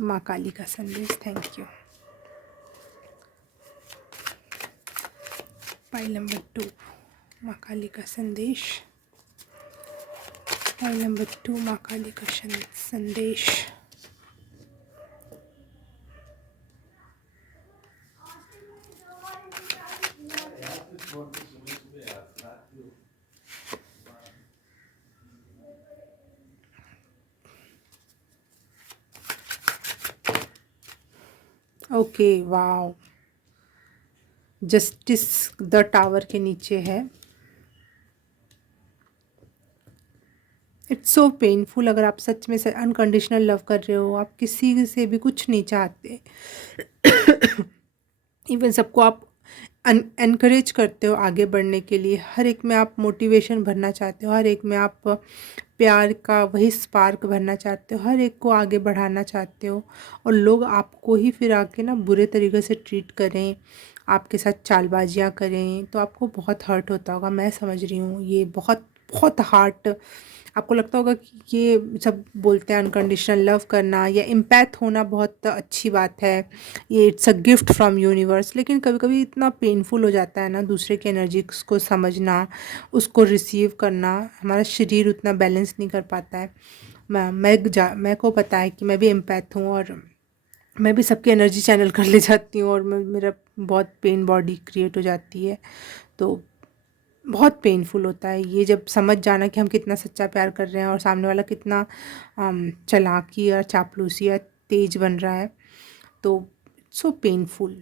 माँ काली का संदेश। Thank you. फाइल नंबर 2, माँ काली का संदेश। फाइल नंबर 2, माँ काली का संदेश। Okay, wow, justice the tower के नीचे है। इट्स सो पेनफुल, अगर आप सच में से अनकंडीशनल लव कर रहे हो, आप किसी से भी कुछ नहीं चाहते, इवन सबको आप एनकरेज करते हो आगे बढ़ने के लिए, हर एक में आप मोटिवेशन भरना चाहते हो, हर एक में आप प्यार का वही स्पार्क भरना चाहते हो, हर एक को आगे बढ़ाना चाहते हो, और लोग आपको ही फिर आके ना बुरे तरीके से ट्रीट करें, आपके साथ चालबाजियाँ करें, तो आपको बहुत हर्ट होता होगा। मैं समझ रही हूँ, ये बहुत बहुत हार्ट, आपको लगता होगा कि ये सब बोलते हैं अनकंडीशनल लव करना या एम्पैथ होना बहुत अच्छी बात है, ये it's a gift from universe, लेकिन कभी कभी इतना पेनफुल हो जाता है ना दूसरे की एनर्जी को समझना, उसको रिसीव करना, हमारा शरीर उतना बैलेंस नहीं कर पाता है। मैं को पता है कि मैं भी एम्पैथ हूँ, और मैं भी सबकी एनर्जी चैनल कर ले जाती हूँ, और मेरा बहुत पेन बॉडी क्रिएट हो जाती है, तो बहुत पेनफुल होता है ये जब समझ जाना कि हम कितना सच्चा प्यार कर रहे हैं और सामने वाला कितना चालाकी या चापलूसी या तेज बन रहा है, तो सो पेनफुल।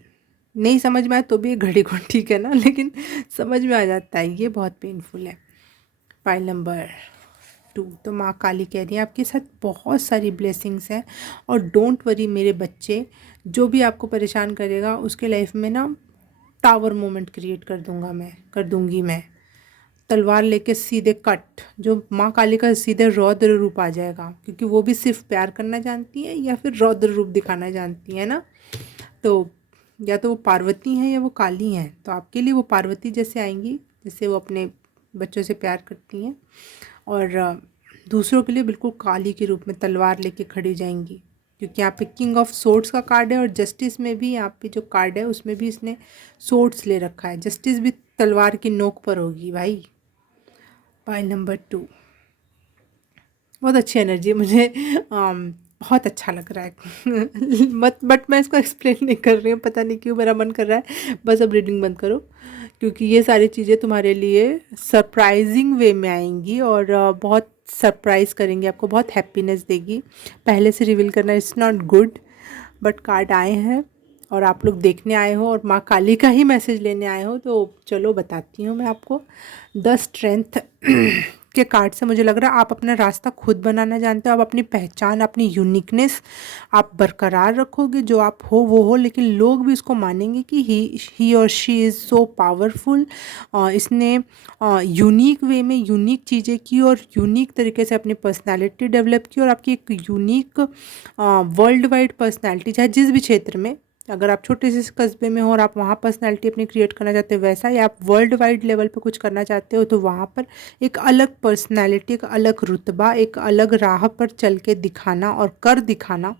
नहीं समझ में आए तो भी एक घड़ी को ठीक है ना, लेकिन समझ में आ जाता है, ये बहुत पेनफुल है। फाइल नंबर 2, तो माँ काली कह रही है आपके साथ बहुत सारी ब्लेसिंग्स हैं, और डोंट वरी मेरे बच्चे, जो भी आपको परेशान करेगा उसके लाइफ में ना टावर मोमेंट क्रिएट कर दूंगी मैं, तलवार लेके सीधे कट, जो माँ काली का सीधे रौद्र रूप आ जाएगा, क्योंकि वो भी सिर्फ प्यार करना जानती हैं या फिर रौद्र रूप दिखाना जानती हैं ना, तो या तो वो पार्वती हैं या वो काली हैं, तो आपके लिए वो पार्वती जैसे आएंगी, जैसे वो अपने बच्चों से प्यार करती हैं, और दूसरों के लिए बिल्कुल काली के रूप में तलवार लेके खड़ी जाएंगी, क्योंकि यहाँ पे किंग ऑफ सोर्ड्स का कार्ड है, और जस्टिस में भी यहाँ पे जो कार्ड है उसमें भी इसने सोर्ड्स ले रखा है, जस्टिस भी तलवार की नोक पर होगी भाई। फाइल नंबर 2, बहुत अच्छी एनर्जी है मुझे, बहुत अच्छा लग रहा है। बट मैं इसको एक्सप्लेन नहीं कर रही हूँ, पता नहीं क्यों मेरा मन कर रहा है, बस अब रीडिंग बंद करो, क्योंकि ये सारी चीज़ें तुम्हारे लिए सरप्राइजिंग वे में आएंगी, और बहुत सरप्राइज़ करेंगी आपको, बहुत हैप्पीनेस देगी। पहले से रिवील करना it's not good, but card आए हैं और आप लोग देखने आए हो और माँ काली का ही मैसेज लेने आए हो, तो चलो बताती हूँ मैं आपको। द स्ट्रेंथ के कार्ड से मुझे लग रहा है आप अपना रास्ता खुद बनाना जानते हो, आप अपनी पहचान, अपनी यूनिकनेस आप बरकरार रखोगे, जो आप हो वो हो, लेकिन लोग भी इसको मानेंगे कि ही और शी इज़ सो पावरफुल, इसने यूनिक वे में यूनिक चीज़ें की और यूनिक तरीके से अपनी पर्सनालिटी डेवलप की, और आपकी एक यूनिक वर्ल्ड वाइड पर्सनालिटी, चाहे जिस भी क्षेत्र में, अगर आप छोटे से कस्बे में हो और आप वहाँ पर्सनालिटी अपनी क्रिएट करना चाहते हो वैसा, या आप वर्ल्ड वाइड लेवल पे कुछ करना चाहते हो, तो वहाँ पर एक अलग पर्सनालिटी, एक अलग रुतबा, एक अलग राह पर चल के दिखाना और कर दिखाना,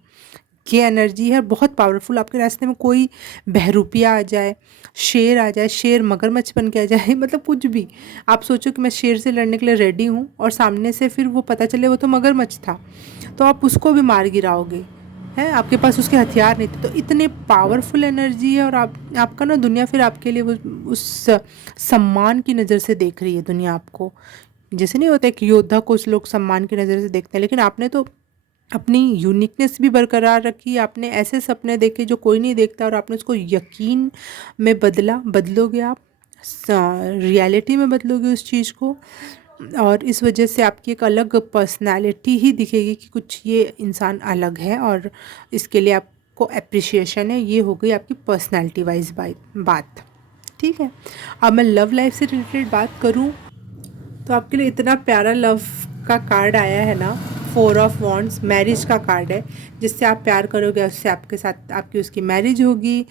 ये एनर्जी है बहुत पावरफुल। आपके रास्ते में कोई बहरूपिया आ जाए, शेर आ जाए, शेर मगरमच्छ बन के आ जाए, मतलब कुछ भी, आप सोचो कि मैं शेर से लड़ने के लिए रेडी हूँ और सामने से फिर वो पता चले वो तो मगरमच्छ था, तो आप उसको भी मार गिराओगे, है, आपके पास उसके हथियार नहीं थे। तो इतने पावरफुल एनर्जी है, और आपका ना दुनिया फिर आपके लिए वो उस सम्मान की नज़र से देख रही है दुनिया आपको। जैसे नहीं होता एक योद्धा को उस लोग सम्मान की नज़र से देखते हैं, लेकिन आपने तो अपनी यूनिकनेस भी बरकरार रखी। आपने ऐसे सपने देखे जो कोई नहीं देखता, और आपने उसको यकीन में बदलोगे आप, रियलिटी में बदलोगे उस चीज़ को, और इस वजह से आपकी एक अलग पर्सनालिटी ही दिखेगी कि कुछ ये इंसान अलग है, और इसके लिए आपको अप्रिशिएशन है। ये हो गई आपकी पर्सनालिटी वाइज बात। ठीक है, अब मैं लव लाइफ से रिलेटेड बात करूँ तो आपके लिए इतना प्यारा लव का कार्ड आया है ना, 4 ऑफ वॉन्ड्स, मैरिज का कार्ड है। जिससे आप प्यार करोगे उससे आपके साथ आपकी उसकी मैरिज होगी।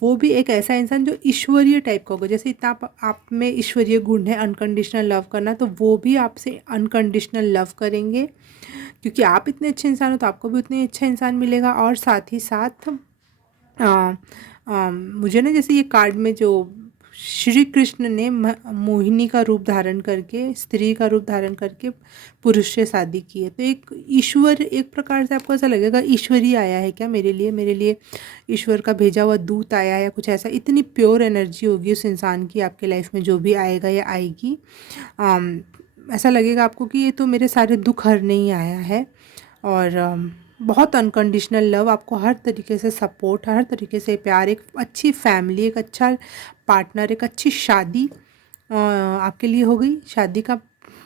वो भी एक ऐसा इंसान जो ईश्वरीय टाइप का होगा। जैसे इतना आप में ईश्वरीय गुण है अनकंडीशनल लव करना, तो वो भी आपसे अनकंडीशनल लव करेंगे, क्योंकि आप इतने अच्छे इंसान हो तो आपको भी उतने अच्छा इंसान मिलेगा। और साथ ही साथ मुझे ना जैसे ये कार्ड में जो श्री कृष्ण ने मोहिनी का रूप धारण करके, स्त्री का रूप धारण करके पुरुष से शादी की है, तो एक ईश्वर, एक प्रकार से आपको ऐसा लगेगा ईश्वर ही आया है क्या मेरे लिए ईश्वर का भेजा हुआ दूत आया है या कुछ ऐसा। इतनी प्योर एनर्जी होगी उस इंसान की आपके लाइफ में, जो भी आएगा या आएगी। ऐसा लगेगा आपको कि ये तो मेरे सारे दुख हरने ही आया है। और बहुत अनकंडीशनल लव, आपको हर तरीके से सपोर्ट, हर तरीके से प्यार, एक अच्छी फैमिली, एक अच्छा पार्टनर, एक अच्छी शादी आपके लिए हो गई, शादी का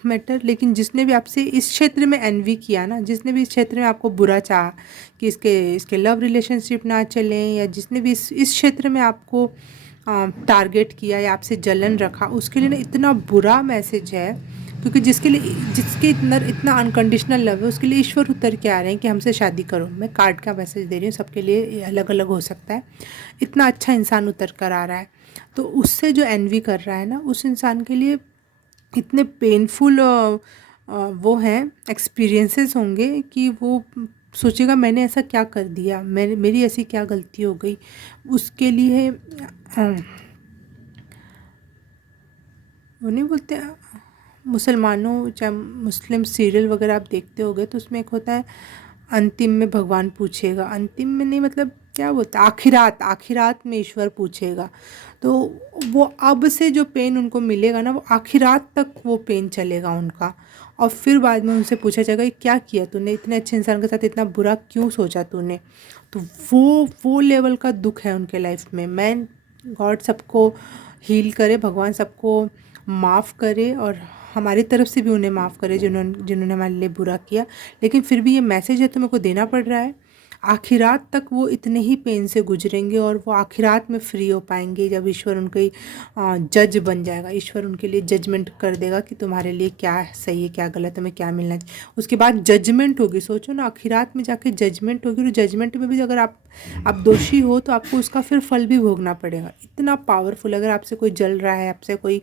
मैटर। लेकिन जिसने भी आपसे इस क्षेत्र में एनवी किया ना, जिसने भी इस क्षेत्र में आपको बुरा चाहा कि इसके लव रिलेशनशिप ना चलें, या जिसने भी इस क्षेत्र में आपको टारगेट किया या आपसे जलन रखा, उसके लिए ना इतना बुरा मैसेज है। क्योंकि जिसके इतना अनकंडीशनल लव है, उसके लिए ईश्वर उतर के आ रहे हैं कि हमसे शादी करो। मैं कार्ड का मैसेज दे रही हूँ, सबके लिए अलग अलग हो सकता है। इतना अच्छा इंसान उतर कर आ रहा है, तो उससे जो एनवी कर रहा है ना, उस इंसान के लिए इतने पेनफुल वो हैं एक्सपीरियंसेस होंगे कि वो सोचेगा मैंने ऐसा क्या कर दिया, मेरी ऐसी क्या गलती हो गई। उसके लिए वो नहीं बोलते, मुसलमानों चाहे मुस्लिम सीरियल वगैरह आप देखते होगे तो उसमें एक होता है अंतिम में भगवान पूछेगा, अंतिम में नहीं मतलब क्या बोलता है, आखिरात में ईश्वर पूछेगा। तो वो अब से जो पेन उनको मिलेगा ना, वो आखिरात तक वो पेन चलेगा उनका। और फिर बाद में उनसे पूछा जाएगा ये क्या किया तूने, इतने अच्छे इंसान के साथ इतना बुरा क्यों सोचा तूने। तो वो लेवल का दुख है उनके लाइफ में। मैं गॉड सबको हील करे, भगवान सबको माफ़ करे, और हमारी तरफ से भी उन्हें माफ़ करे जिन्होंने हमारे लिए बुरा किया। लेकिन फिर भी ये मैसेज है तो मेरे को देना पड़ रहा है। आखिरात तक वो इतने ही पेन से गुजरेंगे, और वो आखिरात में फ्री हो पाएंगे जब ईश्वर उनके जज बन जाएगा। ईश्वर उनके लिए जजमेंट कर देगा कि तुम्हारे लिए क्या सही है, क्या गलत, हमें क्या मिलना चाहिए। उसके बाद जजमेंट होगी। सोचो ना, आखिरात में जाके जजमेंट होगी, और जजमेंट में भी अगर आप दोषी हो तो आपको उसका फिर फल भी भोगना पड़ेगा। इतना पावरफुल। अगर आपसे कोई जल रहा है, आपसे कोई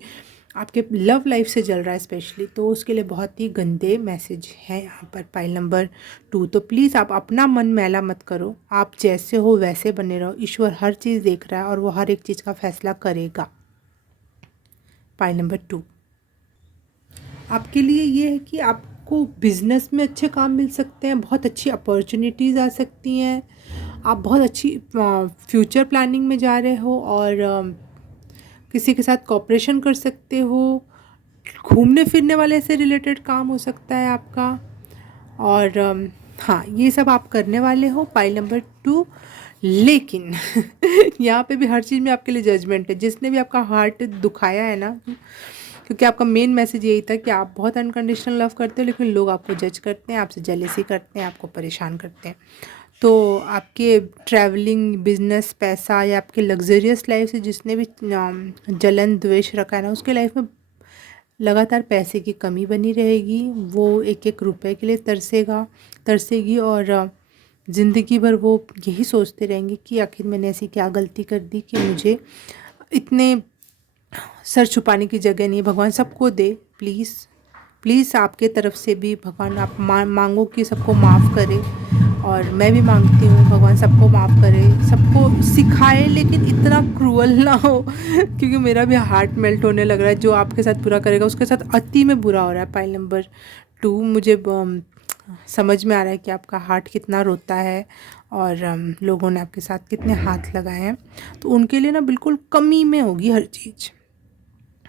आपके लव लाइफ से जल रहा है स्पेशली, तो उसके लिए बहुत ही गंदे मैसेज हैं यहाँ पर पाइल नंबर 2। तो प्लीज़ आप अपना मन मैला मत करो, आप जैसे हो वैसे बने रहो। ईश्वर हर चीज़ देख रहा है और वो हर एक चीज़ का फैसला करेगा। पाइल नंबर 2 आपके लिए ये है कि आपको बिजनेस में अच्छे काम मिल सकते हैं, बहुत अच्छी अपॉर्चुनिटीज़ आ सकती हैं, आप बहुत अच्छी फ्यूचर प्लानिंग में जा रहे हो, और किसी के साथ कॉपरेशन कर सकते हो, घूमने फिरने वाले से रिलेटेड काम हो सकता है आपका। और हाँ, ये सब आप करने वाले हो पाइल नंबर 2। लेकिन यहाँ पे भी हर चीज़ में आपके लिए जजमेंट है। जिसने भी आपका हार्ट दुखाया है ना, क्योंकि आपका मेन मैसेज यही था कि आप बहुत अनकंडीशनल लव करते हो, लेकिन लोग आपको जज करते हैं, आपसे जेलेसी करते हैं, आपको परेशान करते हैं। तो आपके ट्रैवलिंग, बिजनेस, पैसा, या आपके लग्जरियस लाइफ से जिसने भी जलन द्वेष रखा है ना, उसके लाइफ में लगातार पैसे की कमी बनी रहेगी। वो एक एक रुपए के लिए तरसेगी, और ज़िंदगी भर वो यही सोचते रहेंगे कि आखिर मैंने ऐसी क्या गलती कर दी कि मुझे इतने सर छुपाने की जगह नहीं है। भगवान सबको दे, प्लीज़ आपके तरफ से भी भगवान आप मांगो कि सबको माफ़ करे, और मैं भी मांगती हूँ भगवान सबको माफ़ करे, सबको सिखाए, लेकिन इतना क्रूअल ना हो क्योंकि मेरा भी हार्ट मेल्ट होने लग रहा है। जो आपके साथ बुरा करेगा उसके साथ अति में बुरा हो रहा है। पाइल नंबर 2 मुझे समझ में आ रहा है कि आपका हार्ट कितना रोता है, और लोगों ने आपके साथ कितने हाथ लगाए हैं, तो उनके लिए ना बिल्कुल कमी में होगी हर चीज़,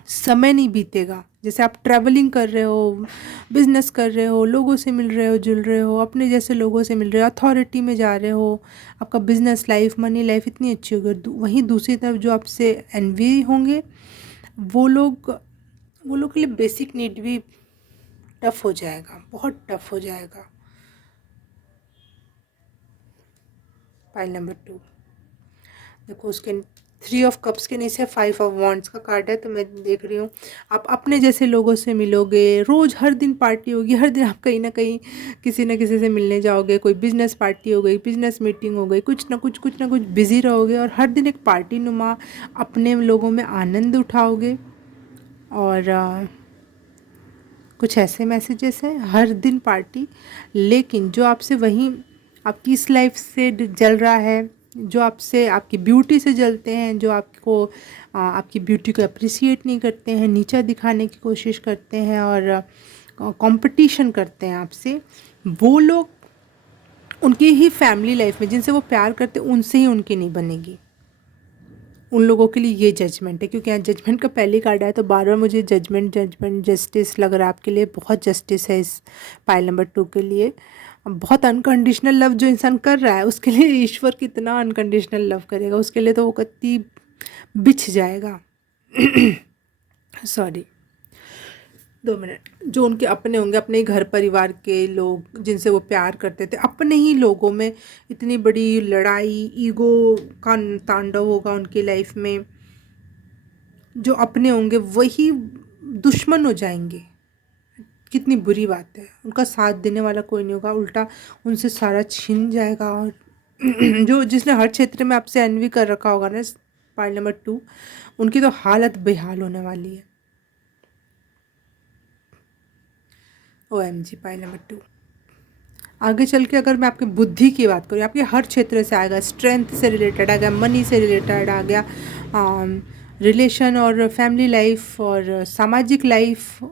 समय नहीं बीतेगा। जैसे आप ट्रैवलिंग कर रहे हो, बिजनेस कर रहे हो, लोगों से मिल रहे हो, जुल रहे हो, अपने जैसे लोगों से मिल रहे हो, अथॉरिटी में जा रहे हो, आपका बिजनेस लाइफ, मनी लाइफ इतनी अच्छी होगी। और वहीं दूसरी तरफ जो आपसे एनवी होंगे, वो लोग वो लोग के लिए बेसिक नीड भी टफ हो जाएगा, बहुत टफ हो जाएगा। पाइल नंबर 2, देखो उसके 3 ऑफ कप्स के नीचे 5 ऑफ वॉन्ड्स का कार्ड है। तो मैं देख रही हूँ आप अपने जैसे लोगों से मिलोगे, रोज़ हर दिन पार्टी होगी, हर दिन आप कहीं ना कहीं किसी न किसी से मिलने जाओगे, कोई बिजनेस पार्टी हो गई, बिजनेस मीटिंग हो गई, कुछ ना कुछ बिजी रहोगे और हर दिन एक पार्टी नुमा अपने लोगों में आनंद उठाओगे। और कुछ ऐसे मैसेजेस हैं, हर दिन पार्टी, लेकिन जो आपसे वहीं आपकी इस लाइफ से जल रहा है, जो आपसे आपकी ब्यूटी से जलते हैं, जो आपको आपकी ब्यूटी को अप्रिसिएट नहीं करते हैं, नीचा दिखाने की कोशिश करते हैं और कंपटीशन करते हैं आपसे, वो लोग उनकी ही फैमिली लाइफ में जिनसे वो प्यार करते हैं उनसे ही उनकी नहीं बनेगी। उन लोगों के लिए ये जजमेंट है, क्योंकि यहाँ जजमेंट का पहली कार्ड आया तो बार बार मुझे जजमेंट जस्टिस लग रहा है। आपके लिए बहुत जस्टिस है इस पाइल नंबर 2 के लिए। बहुत अनकंडीशनल लव जो इंसान कर रहा है उसके लिए ईश्वर कितना अनकंडीशनल लव करेगा, उसके लिए तो वो कत्ती बिछ जाएगा। Sorry, 2 minute. जो उनके अपने होंगे, अपने ही घर परिवार के लोग जिनसे वो प्यार करते थे, अपने ही लोगों में इतनी बड़ी लड़ाई, ईगो का तांडव होगा उनकी लाइफ में। जो अपने होंगे वही दुश्मन हो जाएंगे, कितनी बुरी बात है। उनका साथ देने वाला कोई नहीं होगा, उल्टा उनसे सारा छीन जाएगा। और जो जिसने हर क्षेत्र में आपसे एनवी कर रखा होगा ना, पार्ट नंबर 2, उनकी तो हालत बेहाल होने वाली है। OMG, pile number 2। आगे चल के अगर मैं आपकी बुद्धि की बात करूँ, आपके हर क्षेत्र से आएगा, स्ट्रेंथ से रिलेटेड आ गया, मनी से रिलेटेड आ गया, रिलेशन और फैमिली लाइफ और सामाजिक लाइफ।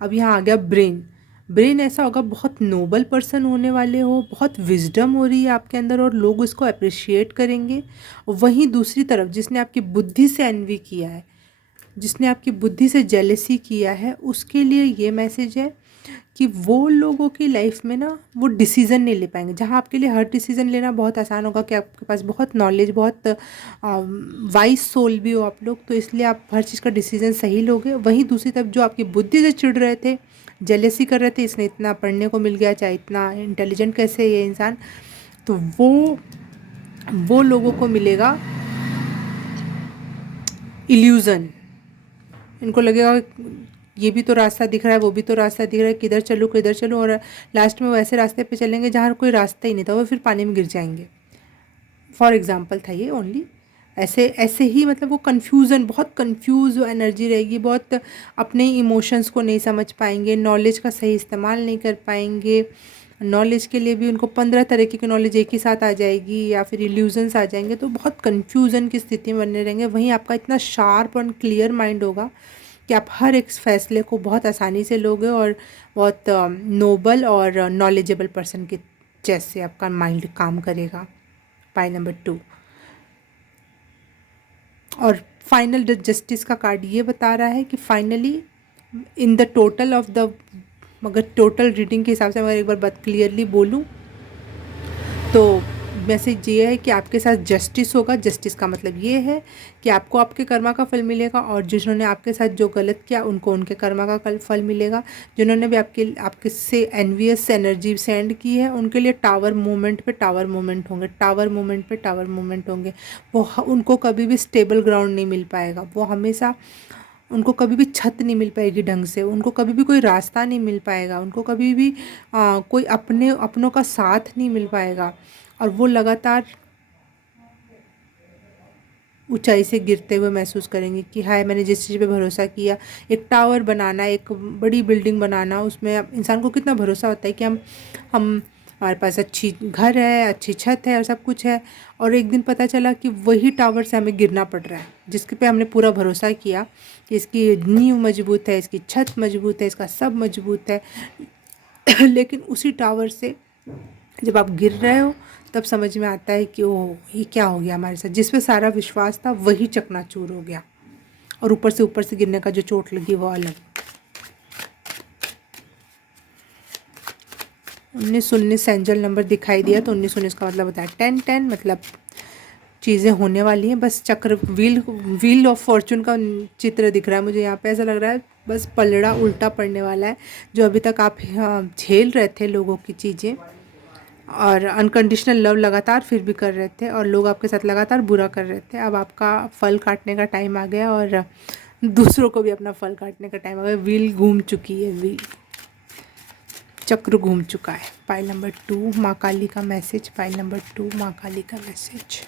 अब यहाँ आ गया ब्रेन। ब्रेन ऐसा होगा, बहुत नोबल पर्सन होने वाले हो, बहुत विजडम हो रही है आपके अंदर और लोग उसको अप्रिशिएट करेंगे। वहीं दूसरी तरफ जिसने आपकी बुद्धि से एनवी किया है, जिसने आपकी बुद्धि से जेलसी किया है, उसके लिए ये मैसेज है कि वो लोगों की लाइफ में ना वो डिसीज़न नहीं ले पाएंगे। जहाँ आपके लिए हर डिसीज़न लेना बहुत आसान होगा कि आपके पास बहुत नॉलेज, बहुत वाइज सोल भी हो आप लोग, तो इसलिए आप हर चीज़ का डिसीज़न सही लोगे। वहीं दूसरी तरफ जो आपकी बुद्धि से चिढ़ रहे थे, जेलेसी कर रहे थे, इसने इतना पढ़ने को मिल गया, चाहे इतना इंटेलिजेंट कैसे है ये इंसान, तो वो लोगों को मिलेगा इल्यूज़न। इनको लगेगा ये भी तो रास्ता दिख रहा है, वो भी तो रास्ता दिख रहा है, किधर चलूँ, और लास्ट में वो ऐसे रास्ते पे चलेंगे जहाँ कोई रास्ता ही नहीं था, वो फिर पानी में गिर जाएंगे। फॉर एग्जांपल था ये ओनली। ऐसे ऐसे ही मतलब वो कन्फ्यूज़न, बहुत कन्फ्यूज़ एनर्जी रहेगी, बहुत अपने इमोशंस को नहीं समझ पाएंगे, नॉलेज का सही इस्तेमाल नहीं कर पाएंगे। नॉलेज के लिए भी उनको 15 तरीके की नॉलेज एक ही साथ आ जाएगी या फिर इल्यूजन्स आ जाएंगे, तो बहुत कन्फ्यूज़न की स्थिति में बने रहेंगे। वहीं आपका इतना शार्प और क्लियर माइंड होगा कि आप हर एक फैसले को बहुत आसानी से लोगे और बहुत नोबल और नॉलेजेबल पर्सन के जैसे आपका माइंड काम करेगा। Pile number 2। और फाइनल जस्टिस का कार्ड ये बता रहा है कि finally in the total of the, मगर टोटल रीडिंग के हिसाब से अगर एक बार बात क्लियरली बोलूँ तो मैसेज ये है कि आपके साथ जस्टिस होगा। जस्टिस का मतलब ये है कि आपको आपके कर्मा का फल मिलेगा और जिन्होंने आपके साथ जो गलत किया उनको उनके कर्मा का फल मिलेगा। जिन्होंने भी आपके से एनवियस एनर्जी सेंड की है उनके लिए टावर मूवमेंट पे टावर मूवमेंट होंगे, टावर मूवमेंट पे टावर मूवमेंट होंगे। वो उनको कभी भी स्टेबल ग्राउंड नहीं मिल पाएगा, वो हमेशा, उनको कभी भी छत नहीं मिल पाएगी ढंग से, उनको कभी भी कोई रास्ता नहीं मिल पाएगा, उनको कभी भी कोई अपनों का साथ नहीं मिल पाएगा और वो लगातार ऊंचाई से गिरते हुए महसूस करेंगे कि हाय मैंने जिस चीज़ पे भरोसा किया। एक टावर बनाना, एक बड़ी बिल्डिंग बनाना, उसमें इंसान को कितना भरोसा होता है कि हम हमारे पास अच्छी घर है, अच्छी छत है और सब कुछ है, और एक दिन पता चला कि वही टावर से हमें गिरना पड़ रहा है जिसके पे हमने पूरा भरोसा किया कि इसकी नींव मजबूत है, इसकी छत मजबूत है, इसका सब मजबूत है। लेकिन उसी टावर से जब आप गिर रहे हो तब समझ में आता है कि ओह ये क्या हो गया हमारे साथ, जिस पे सारा विश्वास था वही चकनाचूर हो गया, और ऊपर से गिरने का जो चोट लगी वो अलग। 1919 एंजल नंबर दिखाई दिया, तो 1919 का मतलब होता है 1010, मतलब चीज़ें होने वाली हैं। बस चक्र व्हील ऑफ फॉर्चून का चित्र दिख रहा है मुझे यहाँ पे। ऐसा लग रहा है बस पलड़ा उल्टा पड़ने वाला है। जो अभी तक आप झेल रहे थे लोगों की चीज़ें और अनकंडीशनल लव लगातार फिर भी कर रहे थे, और लोग आपके साथ लगातार बुरा कर रहे थे, अब आपका फल काटने का टाइम आ गया, और दूसरों को भी अपना फल काटने का टाइम आ गया। व्हील घूम चुकी है, व्हील चक्र घूम चुका है। पाइल नंबर 2 माँ काली का मैसेज। पाइल नंबर 2 माँ काली का message.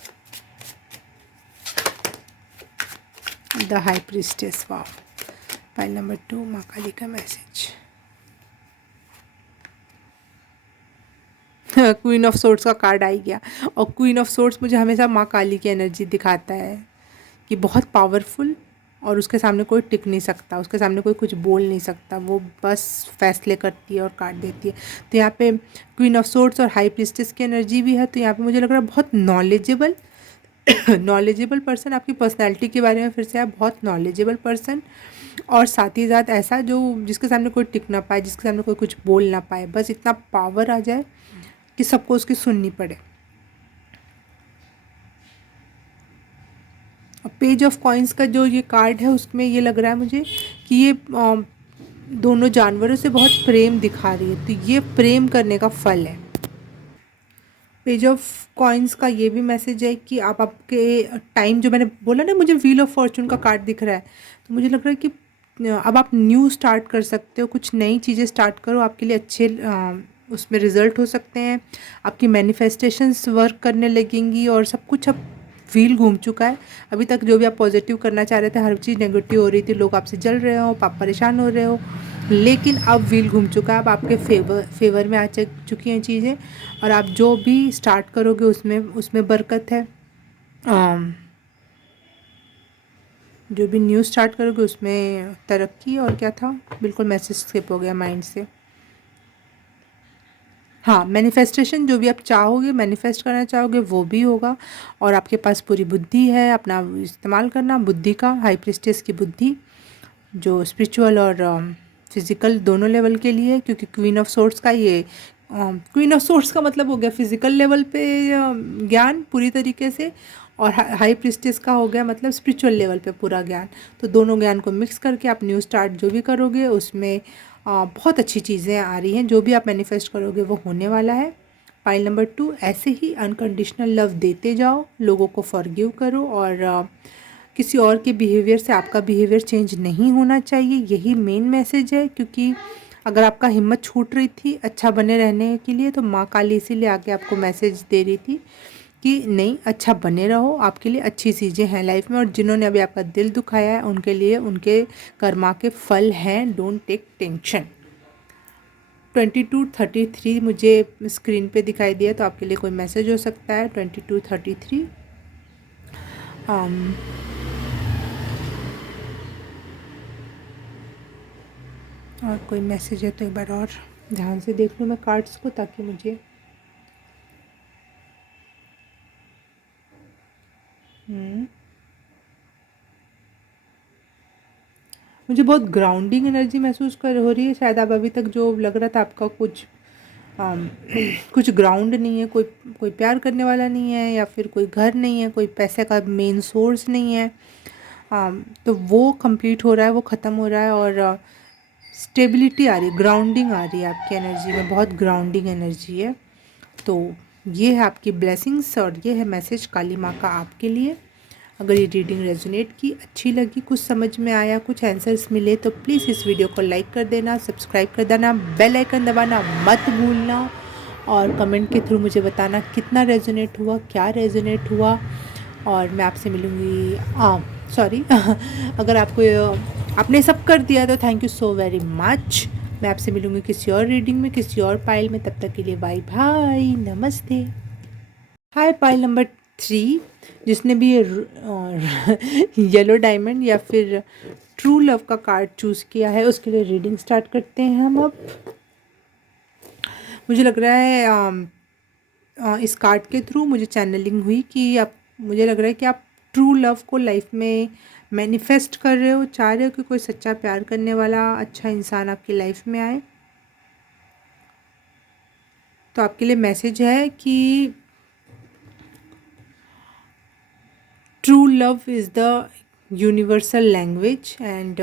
The high priestess. Wow. Pile number 2 माँ काली का मैसेज। क्वीन ऑफ सोर्ड्स का कार्ड आ गया, और क्वीन ऑफ सोर्ड्स मुझे हमेशा माँ काली की एनर्जी दिखाता है कि बहुत पावरफुल, और उसके सामने कोई टिक नहीं सकता, उसके सामने कोई कुछ बोल नहीं सकता, वो बस फैसले करती है और काट देती है। तो यहाँ पे क्वीन ऑफ सोर्ड्स और हाई प्रीस्टेस की एनर्जी भी है, तो यहाँ पे मुझे लग रहा है बहुत नॉलेजेबल नॉलेजेबल पर्सन। आपकी पर्सनैलिटी के बारे में फिर से है, बहुत नॉलेजेबल पर्सन, और साथ ही साथ ऐसा जो जिसके सामने कोई टिक ना पाए, जिसके सामने कोई कुछ बोल ना पाए, बस इतना पावर आ जाए कि सबको उसकी सुननी पड़े। पेज ऑफ कॉइन्स का जो ये कार्ड है उसमें ये लग रहा है मुझे कि ये दोनों जानवरों से बहुत प्रेम दिखा रही है, तो ये प्रेम करने का फल है। पेज ऑफ कॉइन्स का ये भी मैसेज है कि आप आपके टाइम, जो मैंने बोला ना मुझे व्हील ऑफ फॉर्चून का कार्ड दिख रहा है, तो मुझे लग रहा है कि अब आप न्यू स्टार्ट कर सकते हो, कुछ नई चीज़ें स्टार्ट करो, आपके लिए अच्छे उसमें रिजल्ट हो सकते हैं, आपकी मैनिफेस्टेशंस वर्क करने लगेंगी, और सब कुछ अब व्हील घूम चुका है। अभी तक जो भी आप पॉजिटिव करना चाह रहे थे, हर चीज़ नेगेटिव हो रही थी, लोग आपसे जल रहे हो, आप परेशान हो रहे हो, लेकिन अब व्हील घूम चुका है, अब आपके फेवर में आ चुकी हैं चीज़ें, और आप जो भी स्टार्ट करोगे उसमें उसमें बरकत है। जो भी न्यू स्टार्ट करोगे उसमें तरक्की। और क्या था, बिल्कुल मैसेज स्किप हो गया माइंड से। हाँ, मैनिफेस्टेशन, जो भी आप चाहोगे, मैनिफेस्ट करना चाहोगे वो भी होगा, और आपके पास पूरी बुद्धि है, अपना इस्तेमाल करना बुद्धि का, हाई प्रीस्टेस की बुद्धि, जो स्पिरिचुअल और फिज़िकल दोनों लेवल के लिए है, क्योंकि क्वीन ऑफ सोर्ड्स का ये क्वीन ऑफ सोर्ड्स का मतलब हो गया फिज़िकल लेवल पे ज्ञान पूरी तरीके से, और हाई प्रीस्टेस का हो गया मतलब स्पिरिचुअल लेवल पे पूरा ज्ञान। तो दोनों ज्ञान को मिक्स करके आप न्यू स्टार्ट जो भी करोगे उसमें बहुत अच्छी चीज़ें आ रही हैं, जो भी आप मैनिफेस्ट करोगे वो होने वाला है। पाइल नंबर 2, ऐसे ही अनकंडीशनल लव देते जाओ, लोगों को फॉरगिव करो, और किसी और के बिहेवियर से आपका बिहेवियर चेंज नहीं होना चाहिए, यही मेन मैसेज है। क्योंकि अगर आपका हिम्मत छूट रही थी अच्छा बने रहने के लिए, तो माँ काली इसीलिए आके आपको मैसेज दे रही थी कि नहीं, अच्छा बने रहो, आपके लिए अच्छी चीज़ें हैं लाइफ में, और जिन्होंने अभी आपका दिल दुखाया है उनके लिए उनके कर्मा के फल हैं, डोंट टेक टेंशन। 2233 मुझे स्क्रीन पे दिखाई दिया, तो आपके लिए कोई मैसेज हो सकता है। 2233 और कोई मैसेज है तो एक बार और ध्यान से देख लूँ मैं कार्ड्स को, ताकि मुझे मुझे बहुत ग्राउंडिंग एनर्जी महसूस कर हो रही है। शायद आप अभी तक जो लग रहा था आपका कुछ कुछ ग्राउंड नहीं है, कोई कोई प्यार करने वाला नहीं है, या फिर कोई घर नहीं है, कोई पैसे का मेन सोर्स नहीं है, तो वो कंप्लीट हो रहा है, वो ख़त्म हो रहा है, और स्टेबिलिटी आ रही है, ग्राउंडिंग आ रही है आपकी एनर्जी में, बहुत ग्राउंडिंग एनर्जी है। तो ये है आपकी ब्लेसिंग्स, और ये है मैसेज काली माँ का आपके लिए। अगर ये रीडिंग रेजोनेट की, अच्छी लगी, कुछ समझ में आया, कुछ आंसर्स मिले, तो प्लीज़ इस वीडियो को लाइक कर देना, सब्सक्राइब कर देना, बेल आइकन दबाना मत भूलना, और कमेंट के थ्रू मुझे बताना कितना रेजोनेट हुआ, क्या रेजोनेट हुआ। और मैं आपसे मिलूँगी, सॉरी अगर आपको आपने सब कर दिया तो thank you so very much. मैं आपसे मिलूँगी किसी और रीडिंग में, किसी और पाइल में, तब तक के लिए बाय बाय, नमस्ते। हाय पाइल नंबर 3, जिसने भी ये येलो डायमंड या फिर ट्रू लव का कार्ड चूज़ किया है, उसके लिए रीडिंग स्टार्ट करते हैं हम अब। मुझे लग रहा है इस कार्ड के थ्रू मुझे चैनलिंग हुई कि आप, मुझे लग रहा है कि आप ट्रू लव को लाइफ में मैनिफेस्ट कर रहे हो, चाह रहे हो कि कोई सच्चा प्यार करने वाला अच्छा इंसान आपकी लाइफ में आए। तो आपके लिए मैसेज है कि true love is the universal language and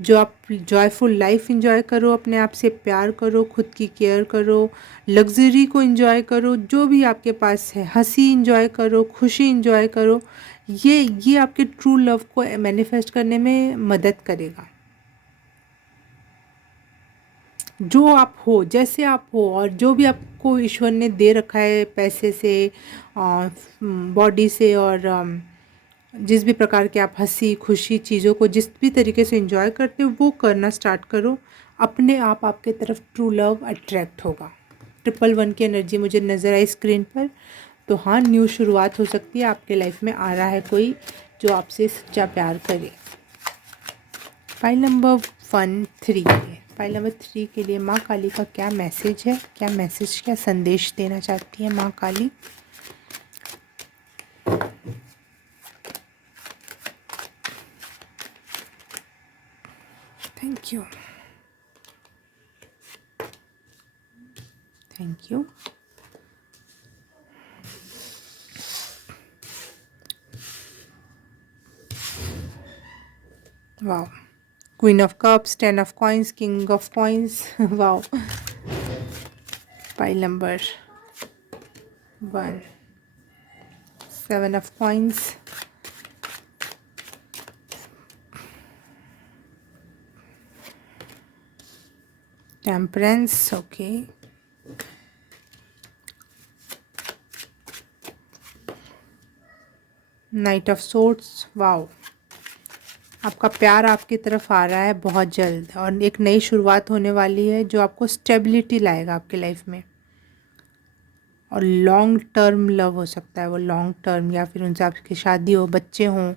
जो आप जॉयफुल लाइफ इंजॉय करो, अपने आप से प्यार करो, खुद की केयर करो, लग्जरी को इंजॉय करो, जो भी आपके पास है, हंसी इंजॉय करो, खुशी इंजॉय करो, ये आपके ट्रू लव को मैनिफेस्ट करने में मदद करेगा। जो आप हो, जैसे आप हो, और जो भी आपको ईश्वर ने दे रखा है, पैसे से, बॉडी से, और जिस भी प्रकार के आप हंसी खुशी चीज़ों को जिस भी तरीके से एंजॉय करते हो वो करना स्टार्ट करो। अपने आप आपके तरफ ट्रू लव अट्रैक्ट होगा। 111 की एनर्जी मुझे नज़र आई स्क्रीन पर। तो हाँ, न्यू शुरुआत हो सकती है, आपके लाइफ में आ रहा है कोई जो आपसे सच्चा प्यार करे। फाइल नंबर 13 फाइल नंबर 3 के लिए माँ काली का क्या मैसेज है, क्या मैसेज, क्या संदेश देना चाहती है माँ Kali. Thank you, thank you. Wow, queen of cups, 10 of coins, king of coins. Wow. Pile number 1, 7 of coins, temperance, okay, knight of swords. Wow, आपका प्यार आपकी तरफ आ रहा है बहुत जल्द, और एक नई शुरुआत होने वाली है जो आपको स्टेबिलिटी लाएगा आपकी लाइफ में। और लॉन्ग टर्म लव हो सकता है वो, लॉन्ग टर्म, या फिर उनसे आपकी शादी हो, बच्चे हों,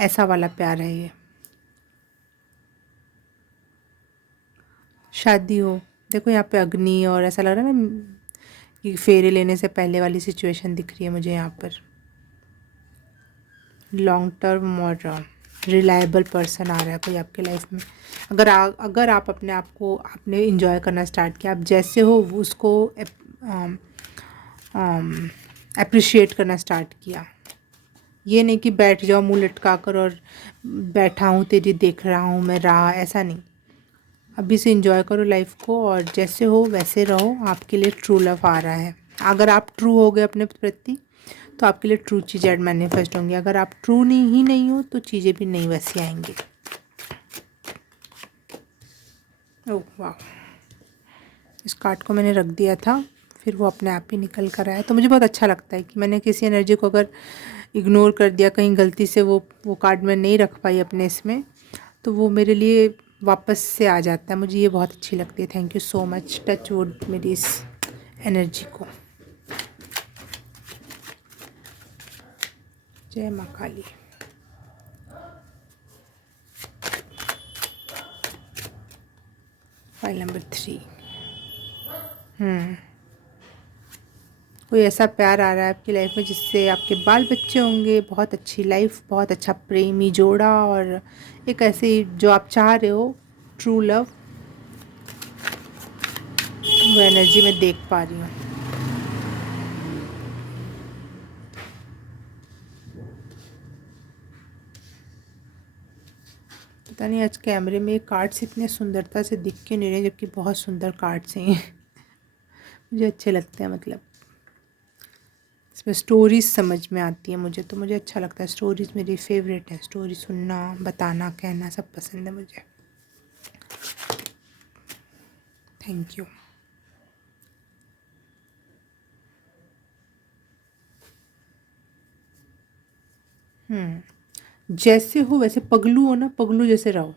ऐसा वाला प्यार है ये। शादी हो, देखो यहाँ पे अग्नि, और ऐसा लग रहा है ना कि फेरे लेने से पहले वाली सिचुएशन दिख रही है मुझे यहाँ पर। लॉन्ग टर्म और रिलायबल पर्सन आ रहा है कोई आपके लाइफ में। अगर आप अपने आप को, आपने इंजॉय करना स्टार्ट किया, आप जैसे हो उसको अप्रिशिएट करना स्टार्ट किया। ये नहीं कि बैठ जाओ मुंह लटका कर और बैठा हूँ तेरी देख रहा हूँ मैं राह, ऐसा नहीं। अभी से इंजॉय करो लाइफ को, और जैसे हो वैसे रहो। आपके लिए ट्रू लव आ रहा है। अगर आप ट्रू हो गए अपने प्रति तो आपके लिए ट्रू चीज़ें मैनिफेस्ट होंगी। अगर आप ट्रू नहीं हो तो चीज़ें भी नहीं वैसी आएंगी। ओह वाह, इस कार्ड को मैंने रख दिया था, फिर वो अपने आप ही निकल कर आया। तो मुझे बहुत अच्छा लगता है कि मैंने किसी एनर्जी को अगर इग्नोर कर दिया, कहीं गलती से वो कार्ड मैं नहीं रख पाई अपने इसमें, तो वो मेरे लिए वापस से आ जाता है। मुझे ये बहुत अच्छी लगती है। Thank you so much, touch wood मेरी इस एनर्जी को। जय माँ काली। File number 3। कोई ऐसा प्यार आ रहा है आपकी लाइफ में जिससे आपके बाल बच्चे होंगे, बहुत अच्छी लाइफ, बहुत अच्छा प्रेमी जोड़ा, और एक ऐसे जो आप चाह रहे हो ट्रू लव, वो एनर्जी मैं देख पा रही हूँ। पता नहीं आज कैमरे में कार्ड्स इतने सुंदरता से दिख के नहीं रहे, जबकि बहुत सुंदर कार्ड्स हैं। मुझे अच्छे लगते हैं, मतलब इसमें स्टोरीज समझ में आती है मुझे, तो मुझे अच्छा लगता है। स्टोरीज मेरी फेवरेट है, स्टोरी सुनना, बताना, कहना सब पसंद है मुझे। Thank you. जैसे हो वैसे, पगलू हो ना, पगलू जैसे रहो।